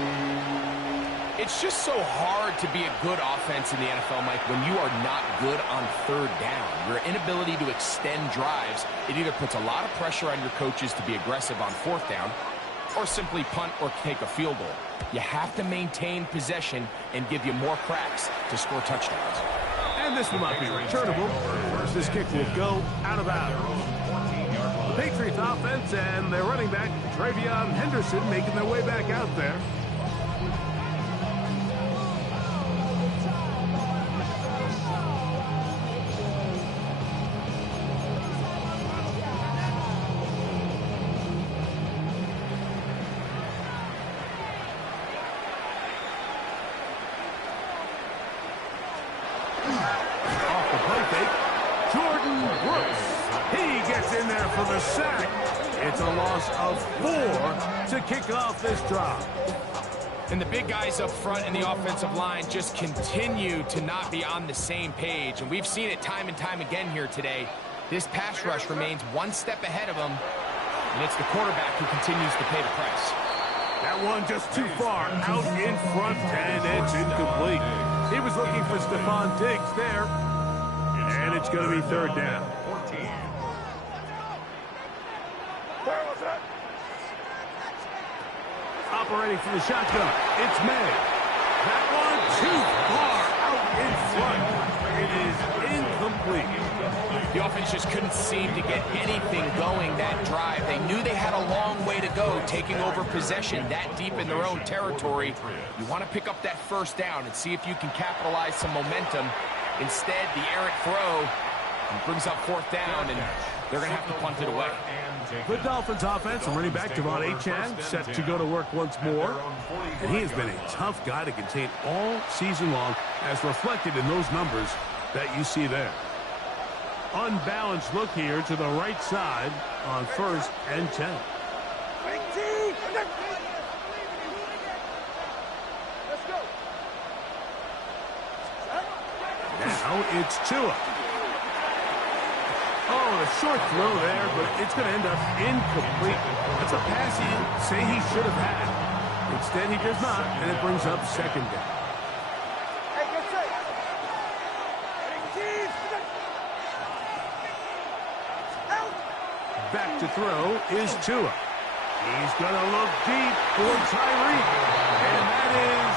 It's just so hard to be a good offense in the NFL, Mike, when you are not good on 3rd down. Your inability to extend drives, it either puts a lot of pressure on your coaches to be aggressive on 4th down or simply punt or take a field goal. You have to maintain possession and give you more cracks to score touchdowns. And this will not be returnable. This kick will go out of bounds. The Patriots offense and their running back, Travion Henderson, making their way back out there. For the sack. It's a loss of 4 to kick off this drive. And the big guys up front in the offensive line just continue to not be on the same page. And we've seen it time and time again here today. This pass rush remains 1 step ahead of them. And it's the quarterback who continues to pay the price. That one just too far out in front, and it's incomplete. He was looking for Stephon Diggs there. And it's going to be 3rd down. Operating from the shotgun, it's May. That one too far out in front. It is incomplete. The offense just couldn't seem to get anything going that drive. They knew they had a long way to go, taking over possession that deep in their own territory. You want to pick up that 1st down and see if you can capitalize some momentum. Instead, the errant throw brings up 4th down, and they're going to have to punt it away. The Dolphins offense and running back Devon Achane set to go to work once more. And he has been a tough guy to contain all season long, as reflected in those numbers that you see there. Unbalanced look here to the right side on 1st and 10. Now it's Tua. Oh, a short throw there, but it's going to end up incomplete. That's a pass he say he should have had. Instead, he does not, and it brings up 2nd down. Back to throw is Tua. He's going to look deep for Tyreek. And that is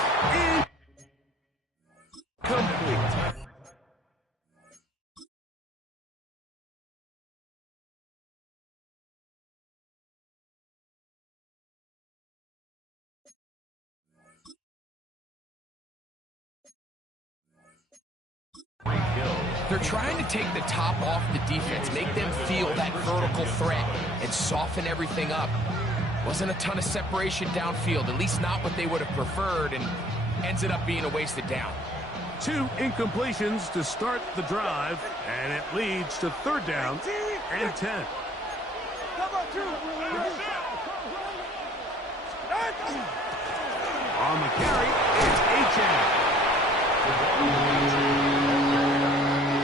incomplete. They're trying to take the top off the defense, make them feel that vertical threat, and soften everything up. Wasn't a ton of separation downfield, at least not what they would have preferred, and ends it up being a wasted down. 2 incompletions to start the drive, and it leads to 3rd down and 10. On the carry, it's Achane.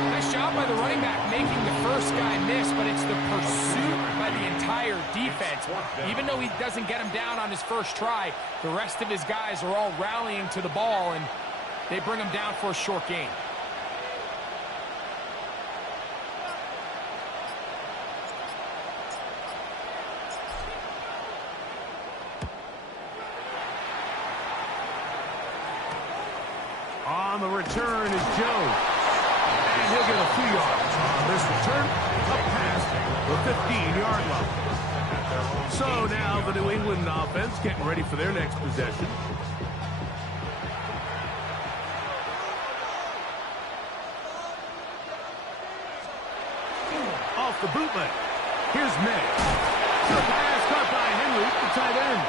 Nice job by the running back making the first guy miss, but it's the pursuit by the entire defense. Even though he doesn't get him down on his first try, the rest of his guys are all rallying to the ball, and they bring him down for a short gain. On the return is Jones. And he'll get a few yards. On this return, up past the 15-yard line. So now the New England offense getting ready for their next possession. Off the bootleg. Here's May. The pass caught by Henry, the tight end.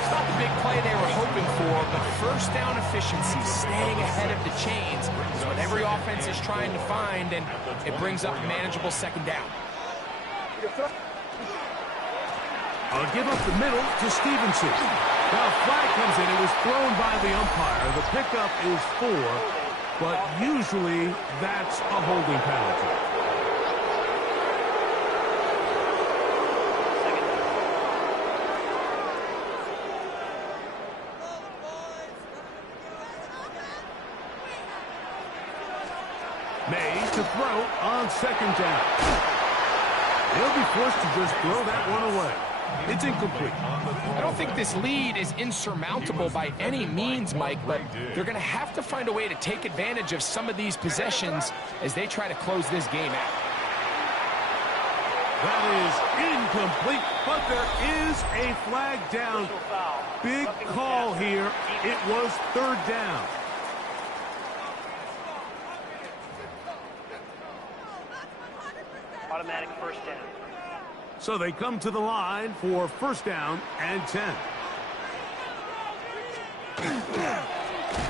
It's not the big play they were hoping for, but first down efficiency, staying ahead of the chains, is what every offense is trying to find, and it brings up a manageable 2nd down. I'll give up the middle to Stevenson. Now a flag comes in. It was thrown by the umpire. The pickup is 4, but usually that's a holding penalty. May to throw on 2nd down. He'll be forced to just throw that one away. It's incomplete. I don't think this lead is insurmountable by any means, Mike, but they're going to have to find a way to take advantage of some of these possessions as they try to close this game out. That is incomplete, but there is a flag down. Big call here. It was 3rd down. Automatic first down. So they come to the line for 1st down and 10.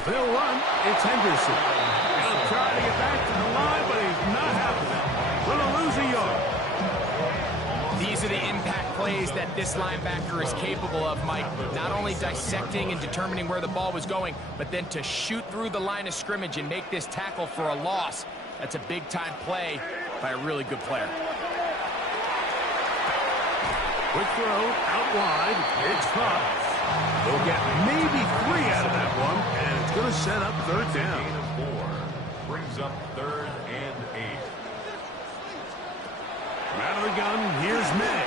They'll run. It's Henderson. He'll try to get back to the line, but he's not happening. Going to lose a yard. These are the impact plays that this linebacker is capable of, Mike. Not only dissecting and determining where the ball was going, but then to shoot through the line of scrimmage and make this tackle for a loss. That's a big-time play by a really good player. Quick throw out wide. It's caught. They'll get maybe 3 out of that one, and it's going to set up 3rd down. 4 brings up 3rd and 8. Out of the gun, here's May.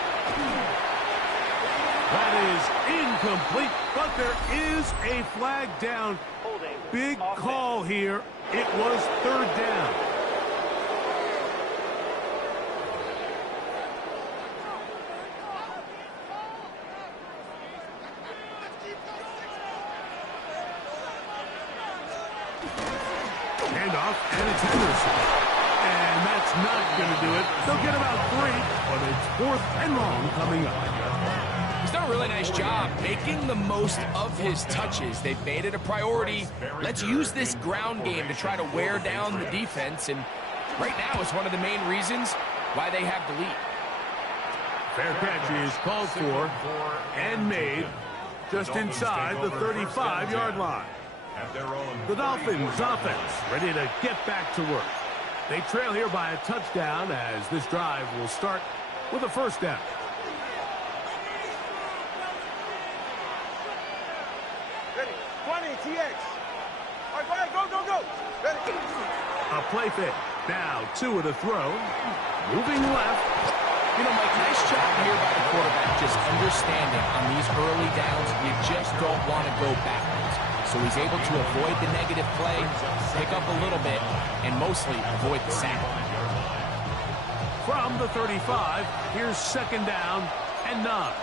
That is incomplete, but there is a flag down. Holding. Big call here. It was 3rd down. Handoff, and it's Henderson. And that's not going to do it. They'll get about 3, but it's 4th and long coming up. He's done a really nice job making the most of his touches. They've made it a priority. Let's use this ground game to try to wear down the defense, and right now is one of the main reasons why they have the lead. Fair catch is called for and made just inside the 35-yard line. The Dolphins offense ready to get back to work. They trail here by a touchdown as this drive will start with a 1st down. Ready. 20, TX. All right, go. Ready. A play fake. Now 2 of the throw. Moving left. You know, Mike, nice job here by the quarterback, just understanding on these early downs, you just don't want to go backwards. So he's able to avoid the negative play, pick up a little bit, and mostly avoid the sack. From the 35, here's second down and 9.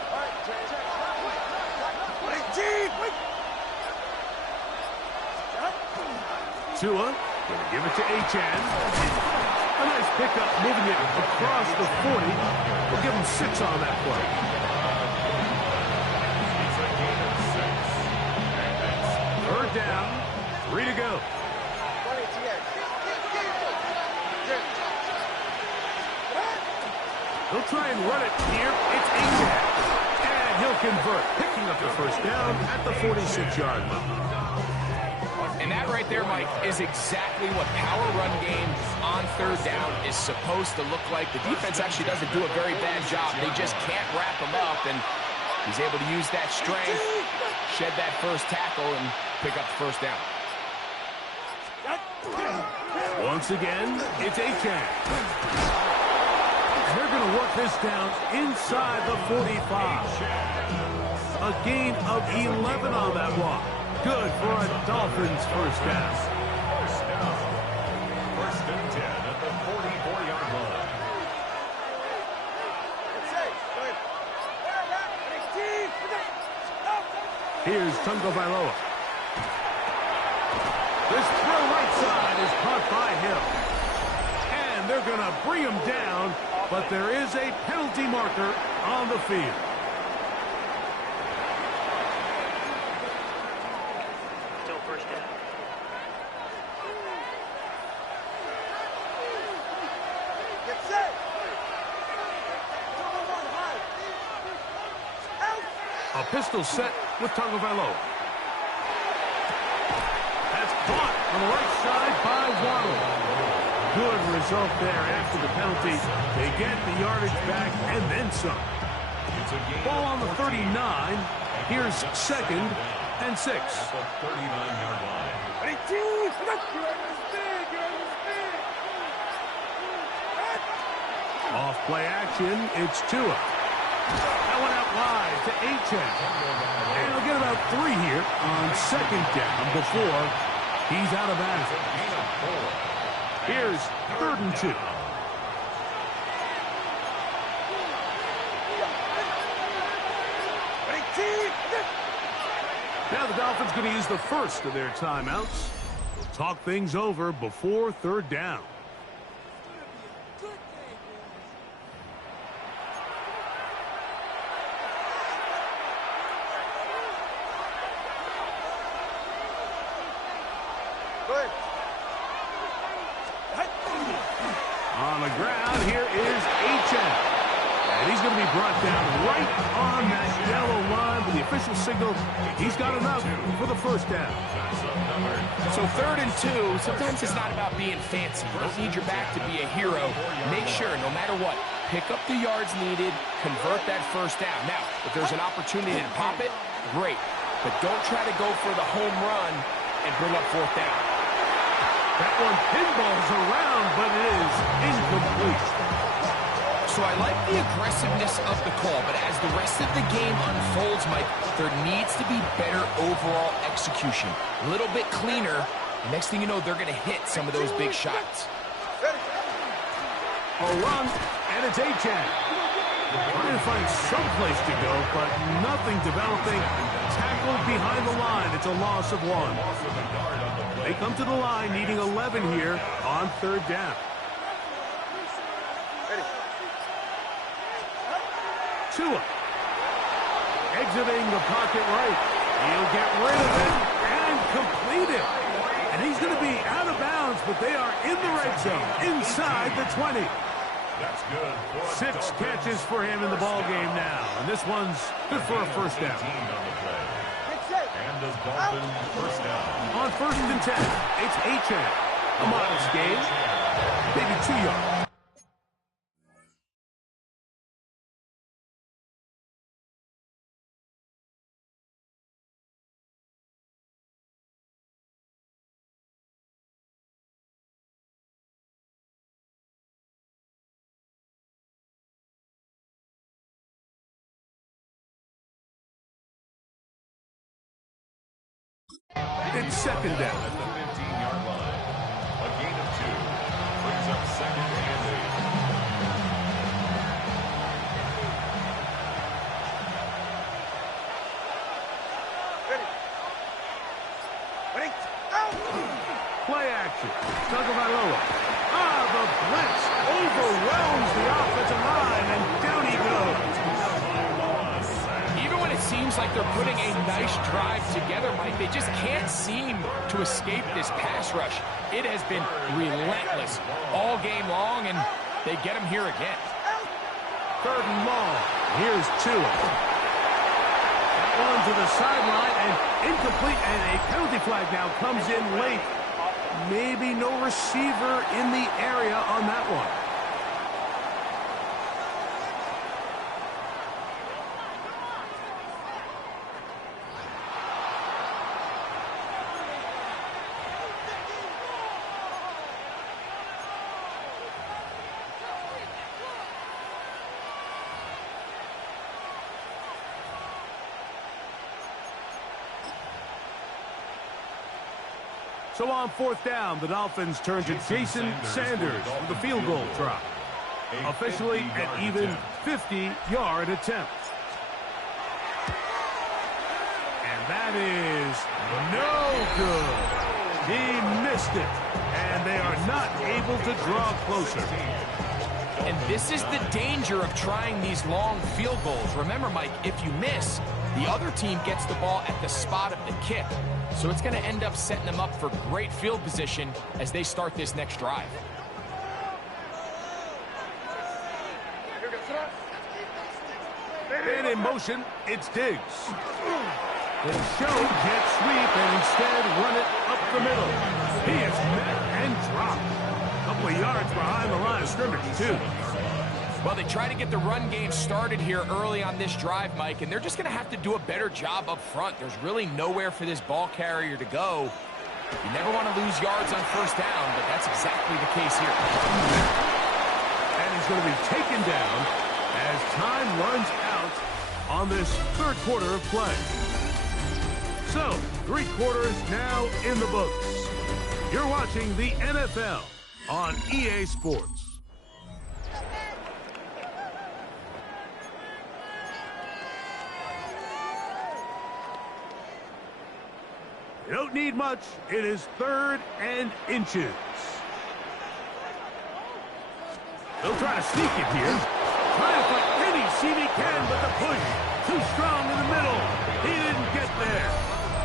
Tua gonna give it to Achane. A nice pickup, moving it across the 40. We'll give him 6 on that play. Third down, 3 to go. He'll try and run it here. It's Achane. And he'll convert, picking up the first down at the 46-yard line. And that right there, Mike, is exactly what power run game on third down is supposed to look like. The defense actually doesn't do a very bad job. They just can't wrap him up, and he's able to use that strength, shed that first tackle, and pick up the first down. Once again, it's Achane. They're going to work this down inside the 45. A gain of 11 on that walk. Good for a Dolphins first down. First and 10 at the 44-yard line. Here's Tagovailoa. This throw right side is caught by Hill. And they're going to bring him down, but there is a penalty marker on the field. Still first down. Get set. A pistol set with Tagovailoa. That's caught on the right side by Waddle. Good result there after the penalty. They get the yardage back and then some. Ball on the 39. Here's second and 6. At the 39-yard line. Off play action, it's Tua. That one out wide to Achane. And he'll get about 3 here on second down before he's out of bounds. Here's third and 2. Now the Dolphins going to use the first of their timeouts. We'll talk things over before third down. On the ground, here is Achane. And he's going to be brought down right on that yellow line with the official signal. He's got enough for the first down. So third and 2, sometimes it's not about being fancy. You don't need your back to be a hero. Make sure, no matter what, pick up the yards needed, convert that first down. Now, if there's an opportunity to pop it, great. But don't try to go for the home run and bring up fourth down. That one pinballs around, but it is incomplete. So I like the aggressiveness of the call, but as the rest of the game unfolds, Mike, there needs to be better overall execution. A little bit cleaner. Next thing you know, they're going to hit some of those big shots. A run, and it's Achane. Trying to find some place to go, but nothing developing. Tackled behind the line. It's a loss of 1. They come to the line needing 11 here on third down. Tua. Exiting the pocket right. He'll get rid of it and complete it. And he's going to be out of bounds, but they are in the red zone, inside the 20. That's good. 6 catches for him in the ball game now. And this one's good for a first down. And does Dolphins first down. On first and 10, it's Achane. A modest gain, maybe 2 yards. It's second down. At the 15-yard line. A gain of 2. Brings up second and 8. Play action. Tagovailoa. The blitz overwhelms the offensive line, and down he goes. Even when it seems like they're putting a nice drive together, Mike, they just can't seem to escape this pass rush. It has been relentless all game long, and they get him here again. Third and long. Here's Tua. That one to the sideline, and incomplete, and a penalty flag now comes in late. Maybe no receiver in the area on that one. So on fourth down, the Dolphins turn to Jason Sanders with the field goal try. Officially an even 50-yard attempt. And that is no good. He missed it. And they are not able to draw closer. And this is the danger of trying these long field goals. Remember, Mike, if you miss, the other team gets the ball at the spot of the kick. So it's going to end up setting them up for great field position as they start this next drive. And in motion, it's Diggs. They show jet sweep and instead run it up the middle. He is met and dropped. A couple of yards behind the line of scrimmage, too. Well, they try to get the run game started here early on this drive, Mike, and they're just going to have to do a better job up front. There's really nowhere for this ball carrier to go. You never want to lose yards on first down, but that's exactly the case here. And he's going to be taken down as time runs out on this third quarter of play. So, 3 quarters now in the books. You're watching the NFL on EA Sports. You don't need much. It is 3rd and inches. They'll try to sneak it here. Trying to find any seam he can, but the push too strong in the middle. He didn't get there.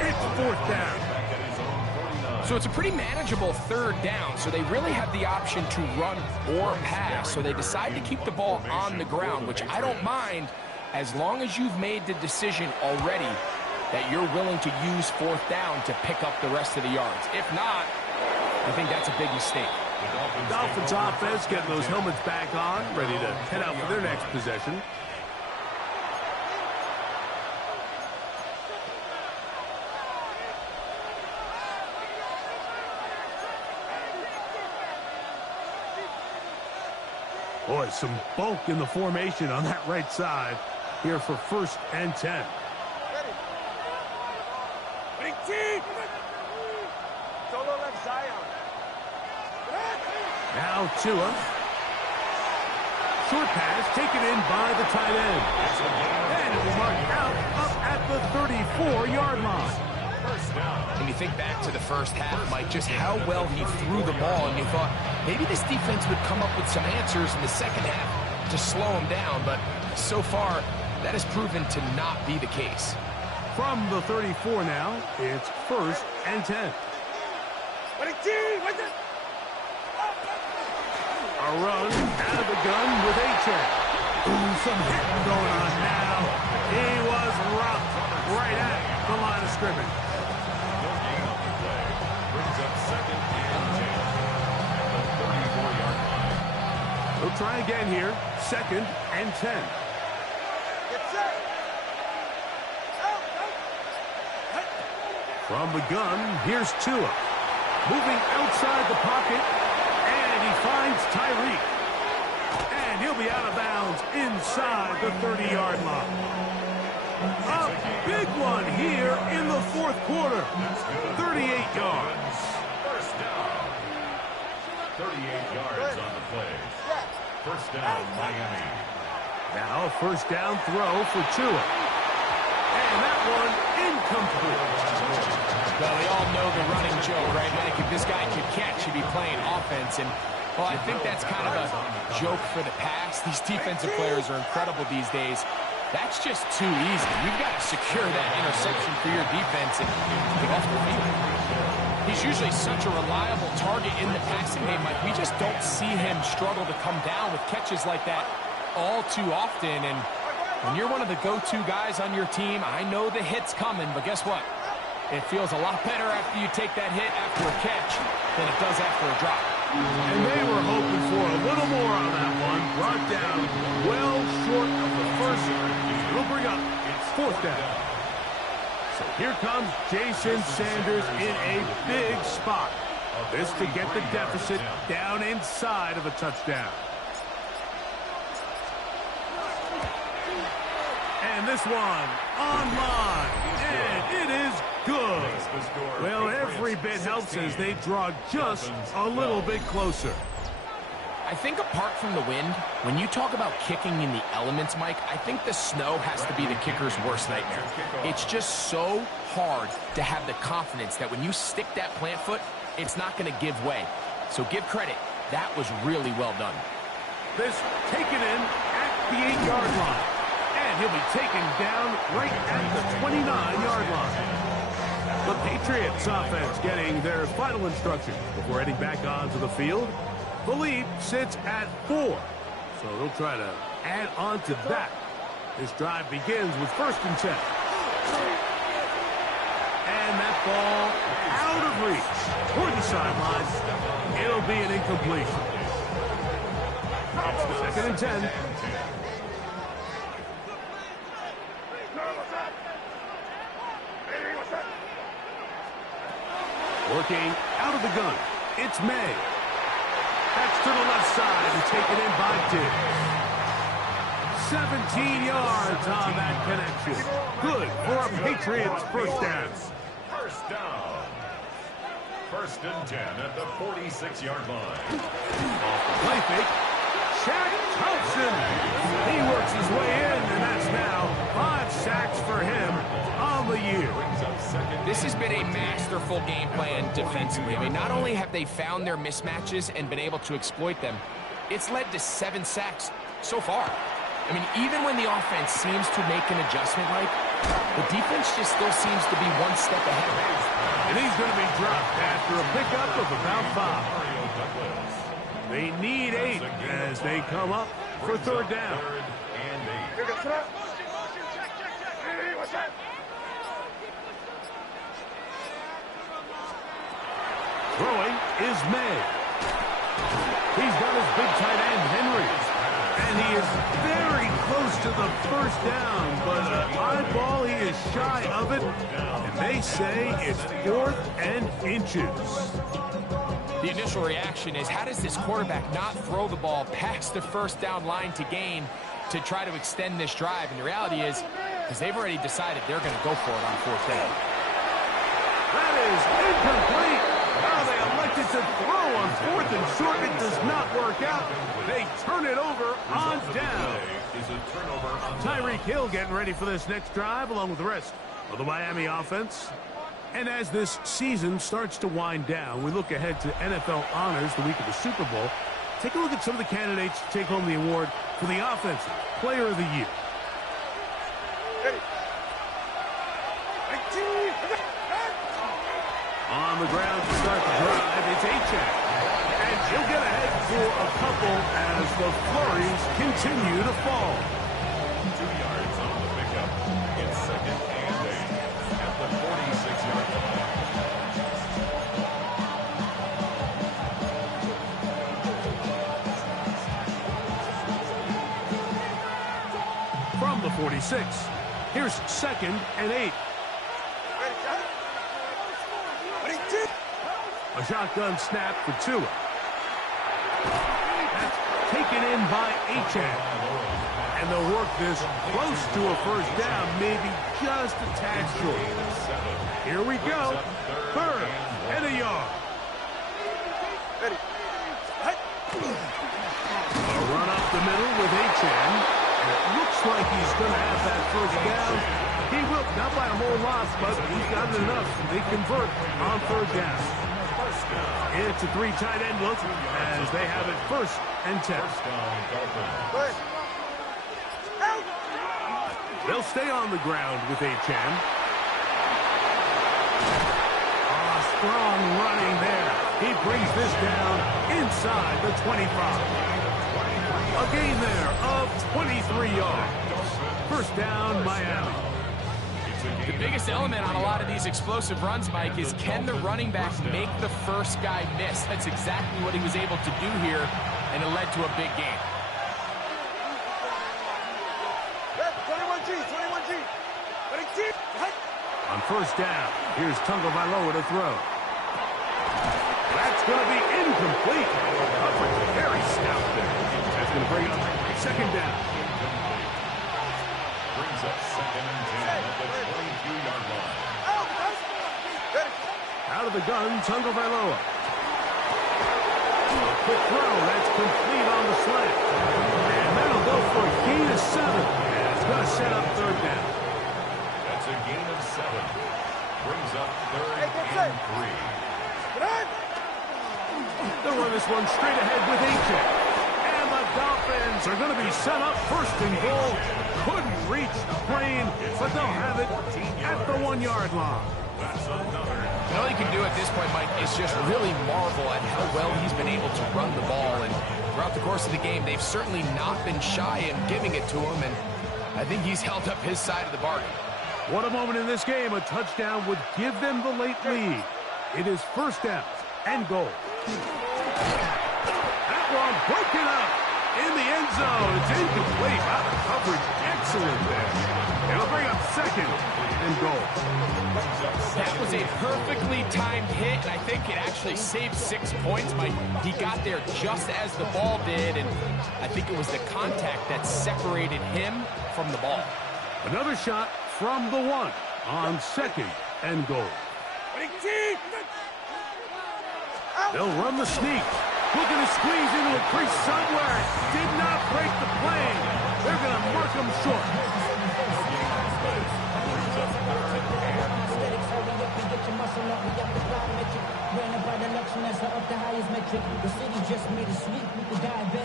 It's 4th down. So it's a pretty manageable 3rd down, so they really have the option to run or pass. So they decide to keep the ball on the ground, which I don't mind as long as you've made the decision already that you're willing to use 4th down to pick up the rest of the yards. If not, I think that's a big mistake. Dolphins offense getting those helmets back on, ready to head out for their next possession. Boy, some bulk in the formation on that right side here for 1st and 10. Now Tua. Short pass taken in by the tight end. And it was marked out up at the 34-yard line. And you think back to the first half, Mike, just how well he threw the ball, and you thought maybe this defense would come up with some answers in the second half to slow him down, but so far that has proven to not be the case. From the 34 now, it's 1st and 10. A run out of the gun with A-Check. Ooh, some hitting going on now. He was rocked right at the line of scrimmage. No gain on the play. Brings up 2nd and 10 at the 34-yard line. We'll try again here. 2nd and 10. From the gun, here's Tua. Moving outside the pocket, and he finds Tyreek. And he'll be out of bounds inside the 30-yard line. A big one here in the 4th quarter. 38 yards. First down. 38 yards on the play. First down, Miami. Now a first down throw for Tua. And that one incomplete. Well, we all know the running joke, right, Mike? If this guy could catch, he'd be playing offense. And, well, I think that's kind of a joke for the past. These defensive players are incredible these days. That's just too easy. You've got to secure that interception for your defense and get off the field. He's usually such a reliable target in the passing game, Mike. We just don't see him struggle to come down with catches like that all too often. And when you're one of the go-to guys on your team, I know the hit's coming, but guess what? It feels a lot better after you take that hit after a catch than it does after a drop. And they were hoping for a little more on that one. Brought down well short of the first. It'll bring up fourth down. So here comes Jason Sanders in a big spot. This to get the deficit down inside of a touchdown. And this one online. And it is good. Well, every bit helps as they draw just a little bit closer. I think apart from the wind, when you talk about kicking in the elements, Mike, I think the snow has to be the kicker's worst nightmare. It's just so hard to have the confidence that when you stick that plant foot, it's not going to give way. So give credit. That was really well done. This taken in at the 8-yard line. And he'll be taken down right at the 29-yard line. The Patriots offense getting their final instruction before heading back onto the field. The lead sits at 4, so they'll try to add on to that. This drive begins with 1st and 10. And that ball out of reach toward the sideline. It'll be an incompletion. 2nd and 10. Working out of the gun. It's May. That's to the left side and taken in by Diggs. 17 yards on that connection. Good for a Patriots first down. First down. 1st and 10 at the 46-yard line. Off the play fake. Shaq Thompson. He works his way in, and that's now 5 sacks for him on the year. This has been a masterful game plan defensively. I mean, not only have they found their mismatches and been able to exploit them, it's led to 7 sacks so far. I mean, even when the offense seems to make an adjustment, Mike, the defense just still seems to be one step ahead. And he's going to be dropped after a pickup of about 5. They need 8 as they come up for 3rd down. Throwing is May. He's got his big tight end, Henry. And he is very close to the first down, but a high ball, he is shy of it. And they say it's 4th and inches. The initial reaction is, how does this quarterback not throw the ball past the first down line to gain to try to extend this drive? And the reality is, because they've already decided they're going to go for it on 4th down. That is incomplete. Now they elected to throw on 4th and short. It does not work out. They turn it over on down. Tyreek Hill getting ready for this next drive along with the rest of the Miami offense. And as this season starts to wind down, we look ahead to NFL honors the week of the Super Bowl. Take a look at some of the candidates to take home the award for the Offensive Player of the Year. On the ground to start the drive, it's Achane. And he'll get ahead for a couple as the flurries continue to fall. 2 yards on the pickup. It's 2nd and 8 at the 46-yard line. From the 46, here's 2nd and 8. A shotgun snap for Tua. That's taken in by Achane. And they'll work this close to a first down, maybe just a tad short. Here we go. Third and a yard. A run up the middle with Achan. It looks like he's going to have that first down. He will, not by a whole lot, but he's got it enough. They convert on third down. It's a three tight end look as they have it first and 10. They'll stay on the ground with Achan. Strong running there. He brings this down inside the 25. A gain there of 23 yards. First down, Miami. The biggest element on a lot of these explosive runs, Mike, is can the running back make the first guy miss? That's exactly what he was able to do here, and it led to a big gain. 21G, 21G. On first down, here's Tagovailoa to throw. That's going to be incomplete. Coverage very stout there. That's going to bring up second down. Brings up second and 10 at the 22-yard line. Out of the gun, Tagovailoa. A quick throw. That's complete on the slant. And that'll go for a gain of 7. And it's going to set up third down. That's a gain of 7. Brings up third and 3. They'll run this one straight ahead with Achan. And the Dolphins are going to be set up first and goal. Couldn't reach the plane, but they'll have it at the 1-yard line. And all you can do at this point, Mike, is just really marvel at how well he's been able to run the ball. And throughout the course of the game, they've certainly not been shy in giving it to him. And I think he's held up his side of the bargain. What a moment in this game. A touchdown would give them the late lead. It is first down and goal. That one broken up in the end zone. It's incomplete. Wow, the coverage excellent there. It'll bring up second and goal. That was a perfectly timed hit, and I think it actually saved 6 points. Mike, he got there just as the ball did, and I think it was the contact that separated him from the ball. Another shot from the 1 on second and goal. They'll run the sneak. Looking to squeeze into a crease somewhere. Did not break the plane. They're going to mark him short.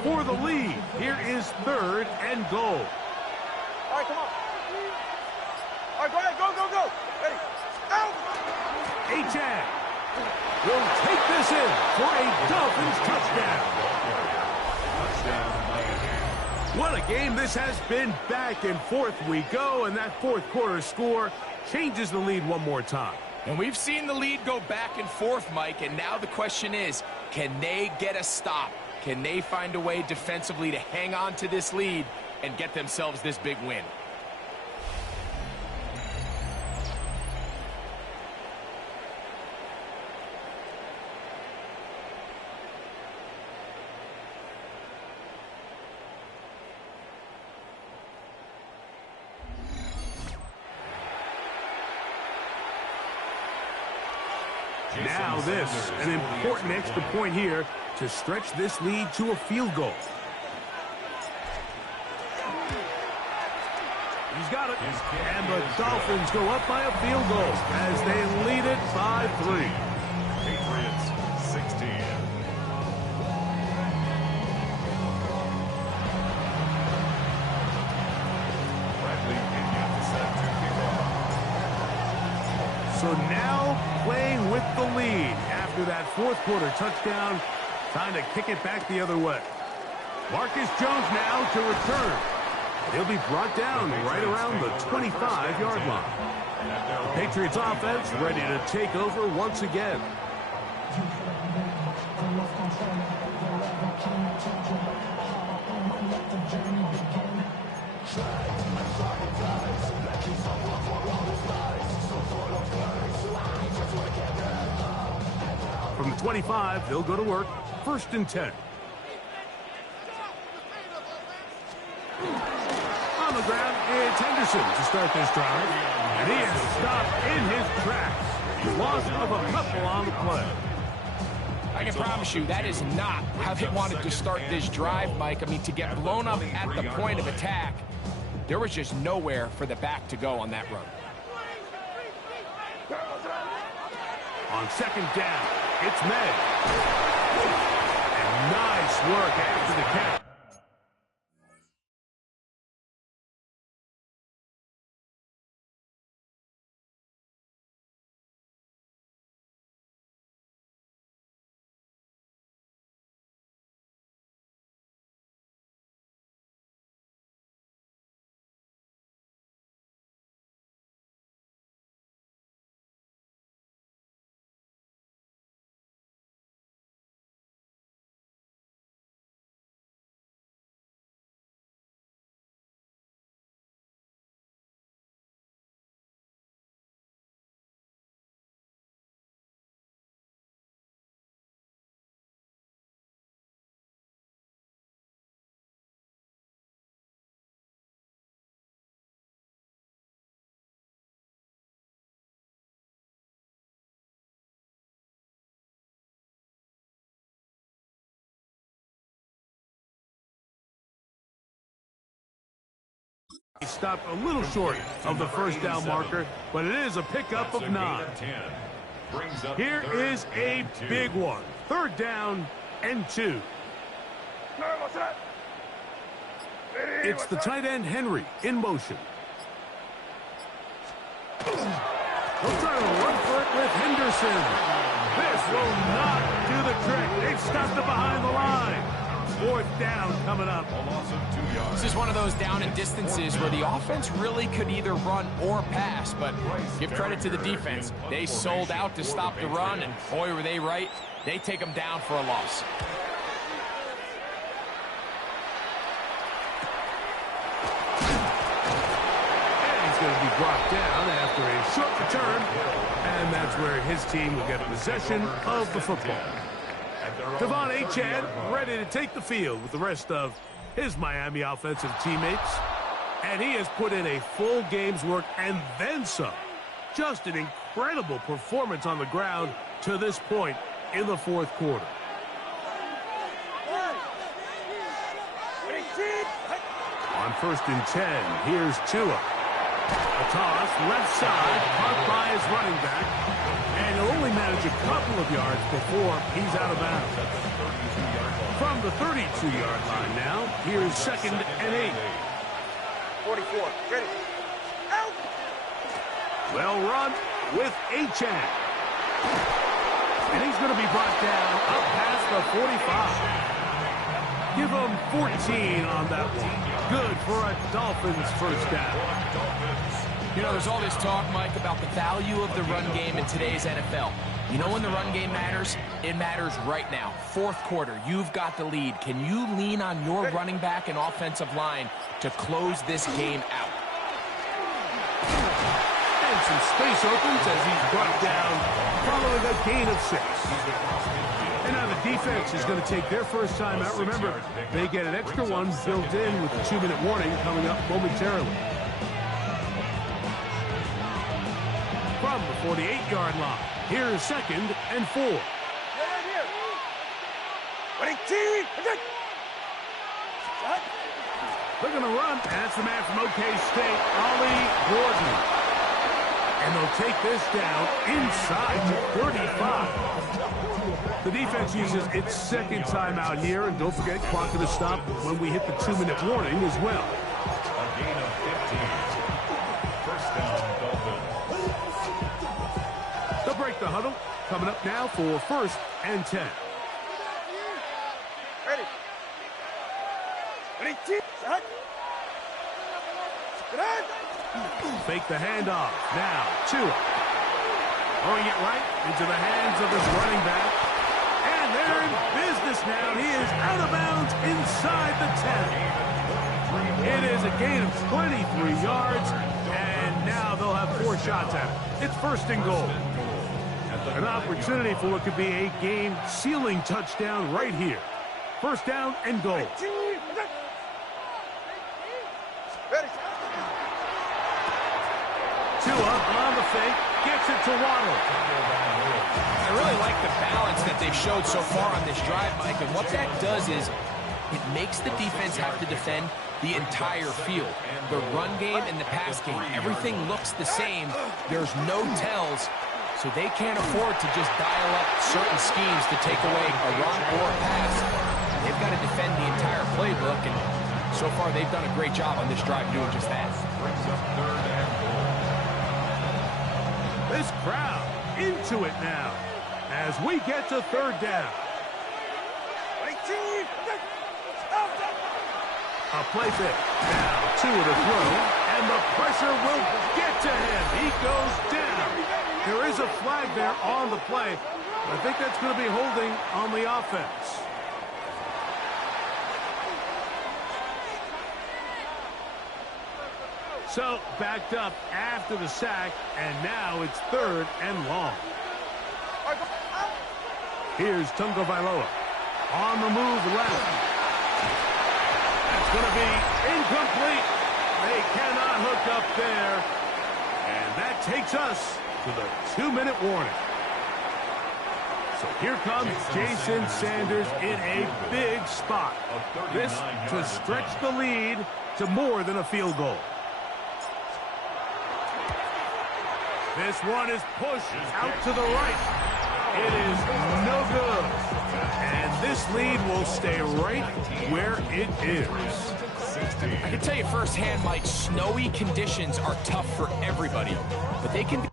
For the lead, here is third and goal. All right, come on. All right, go ahead, go. Ready. Out. Achan will take this in for a Dolphins touchdown. What a game this has been. Back and forth we go, and that fourth quarter score changes the lead one more time. And we've seen the lead go back and forth, Mike, and now the question is, can they get a stop? Can they find a way defensively to hang on to this lead and get themselves this big win? Now this, an important extra point here to stretch this lead to a field goal. He's got it. And the Dolphins go up by a field goal as they lead it by 3. Patriots 16. So now playing with the lead after that fourth quarter touchdown, trying to kick it back the other way. Marcus Jones now to return. He'll be brought down right around the 25-yard line. The Patriots offense ready to take over once again. From the 25, they'll go to work. First and 10. the ground, it's Henderson to start this drive. And he is stopped in his tracks. Loss of a couple on the play. I can promise you that is not how they wanted to start this drive, Mike. I mean, to get blown up at the point of attack, there was just nowhere for the back to go on that run. On second down, it's May. And nice work after the catch. He stopped a little short of the first down marker, but it is a pickup of 9. Here is a big one. Third down and 2. It's the tight end Henry in motion. They'll try to run for it with Henderson. This will not do the trick. They've stopped it behind the line. Fourth down coming up. This is one of those down and distances where the offense really could either run or pass, but give credit to the defense. They sold out to stop the run, and boy, were they right. They take them down for a loss. And he's going to be brought down after a short return, and that's where his team will get possession of the football. Devon Achane ready to take the field with the rest of his Miami offensive teammates. And he has put in a full game's work and then some. Just an incredible performance on the ground to this point in the fourth quarter. On first and 10, here's Tua. A toss, left side, caught by his running back. And he'll only manage a couple of yards before he's out of bounds. From the 32-yard line now, here's second and 8. 44. Ready. Out. Well run with Achane. And he's going to be brought down up past the 45. Give him 14 on that one. Good for a Dolphins first down. You know, there's all this talk, Mike, about the value of the run game in today's NFL. You know when the run game matters? It matters right now. Fourth quarter, you've got the lead. Can you lean on your running back and offensive line to close this game out? And some space opens as he's brought down following a gain of 6. And now the defense is going to take their first time out. Remember, they get an extra one built in with the 2-minute warning coming up momentarily. From the 48-yard line, here's second and 4. They're going to run. That's the man from OK State, Ollie Gordon. And they'll take this down inside to 35. The defense uses its second time out here, and don't forget, clock to stop when we hit the 2-minute warning as well. A gain of 15. First down, Dolphins. They'll break the huddle. Coming up now for first and 10. Ready. Fake the handoff. Now, Tua. Throwing it right into the hands of his running back. And they're in business now. He is out of bounds inside the 10. It is a gain of 23 yards. And now they'll have 4 shots at it. It's first and goal. An opportunity for what could be a game-sealing touchdown right here. First down and goal. Ready. showed so far on this drive, Mike, and what that does is it makes the defense have to defend the entire field. The run game and the pass game, everything looks the same. There's no tells, so they can't afford to just dial up certain schemes to take away a run or a pass. They've got to defend the entire playbook, and so far they've done a great job on this drive doing just that. This crowd into it now as we get to third down. A play fake. Now two to throw, and the pressure will get to him. He goes down. There is a flag there on the play. I think that's going to be holding on the offense. So backed up after the sack, and now it's third and long. Here's Tunga Vailoa. On the move left. That's going to be incomplete. They cannot hook up there. And that takes us to the 2-minute warning. So here comes Jason Sanders in a big spot. This to stretch the lead to more than a field goal. This one is pushed out to the right. It is no good. And this lead will stay right where it is. I can tell you firsthand, Mike, snowy conditions are tough for everybody, but they can be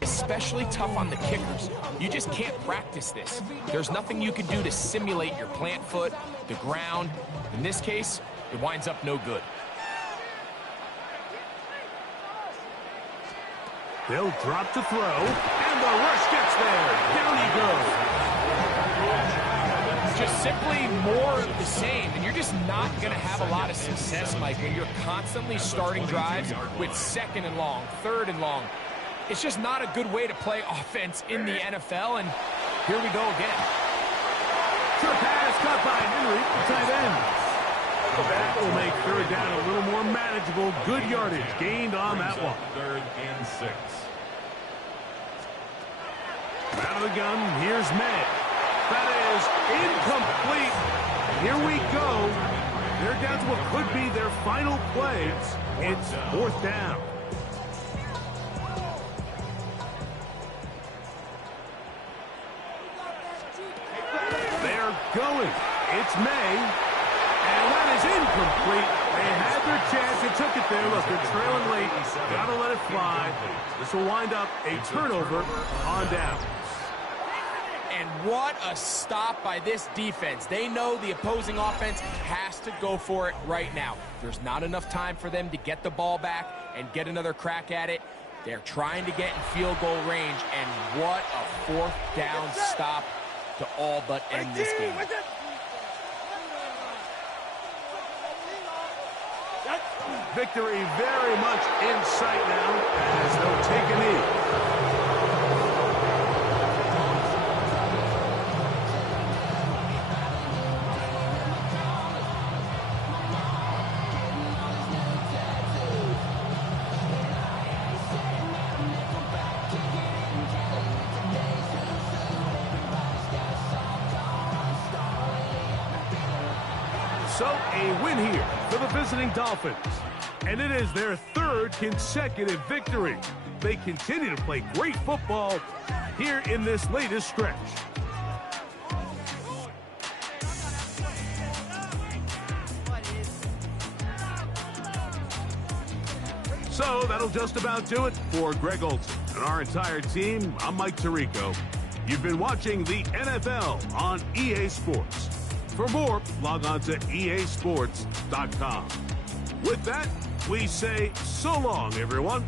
especially tough on the kickers. You just can't practice this. There's nothing you can do to simulate your plant foot, the ground. In this case, it winds up no good. They'll drop to throw, and the rush gets there. Down he goes. Just simply more of the same, and you're just not going to have a lot of success, Mike, when you're constantly starting drives with second and long, third and long. It's just not a good way to play offense in the NFL, and here we go again. Short pass caught by Henry, tight end. That will make third down a little more manageable. Good yardage gained on that one. Third and 6. Out of the gun, here's May. That is incomplete. Here we go. They're down to what could be their final play. It's fourth down. They're going. It's May. And that is incomplete. They had their chance. They took it there. Look, they're trailing late. Got to let it fly. This will wind up a turnover on down. And what a stop by this defense. They know the opposing offense has to go for it right now. There's not enough time for them to get the ball back and get another crack at it. They're trying to get in field goal range, and what a fourth down stop to all but end this game. Victory very much in sight now as they'll take a knee. So a win here for the visiting Dolphins. And it is their third consecutive victory. They continue to play great football here in this latest stretch. So that'll just about do it for Greg Olson and our entire team. I'm Mike Tirico. You've been watching the NFL on EA Sports. For more, log on to easports.com. With that, we say so long, everyone.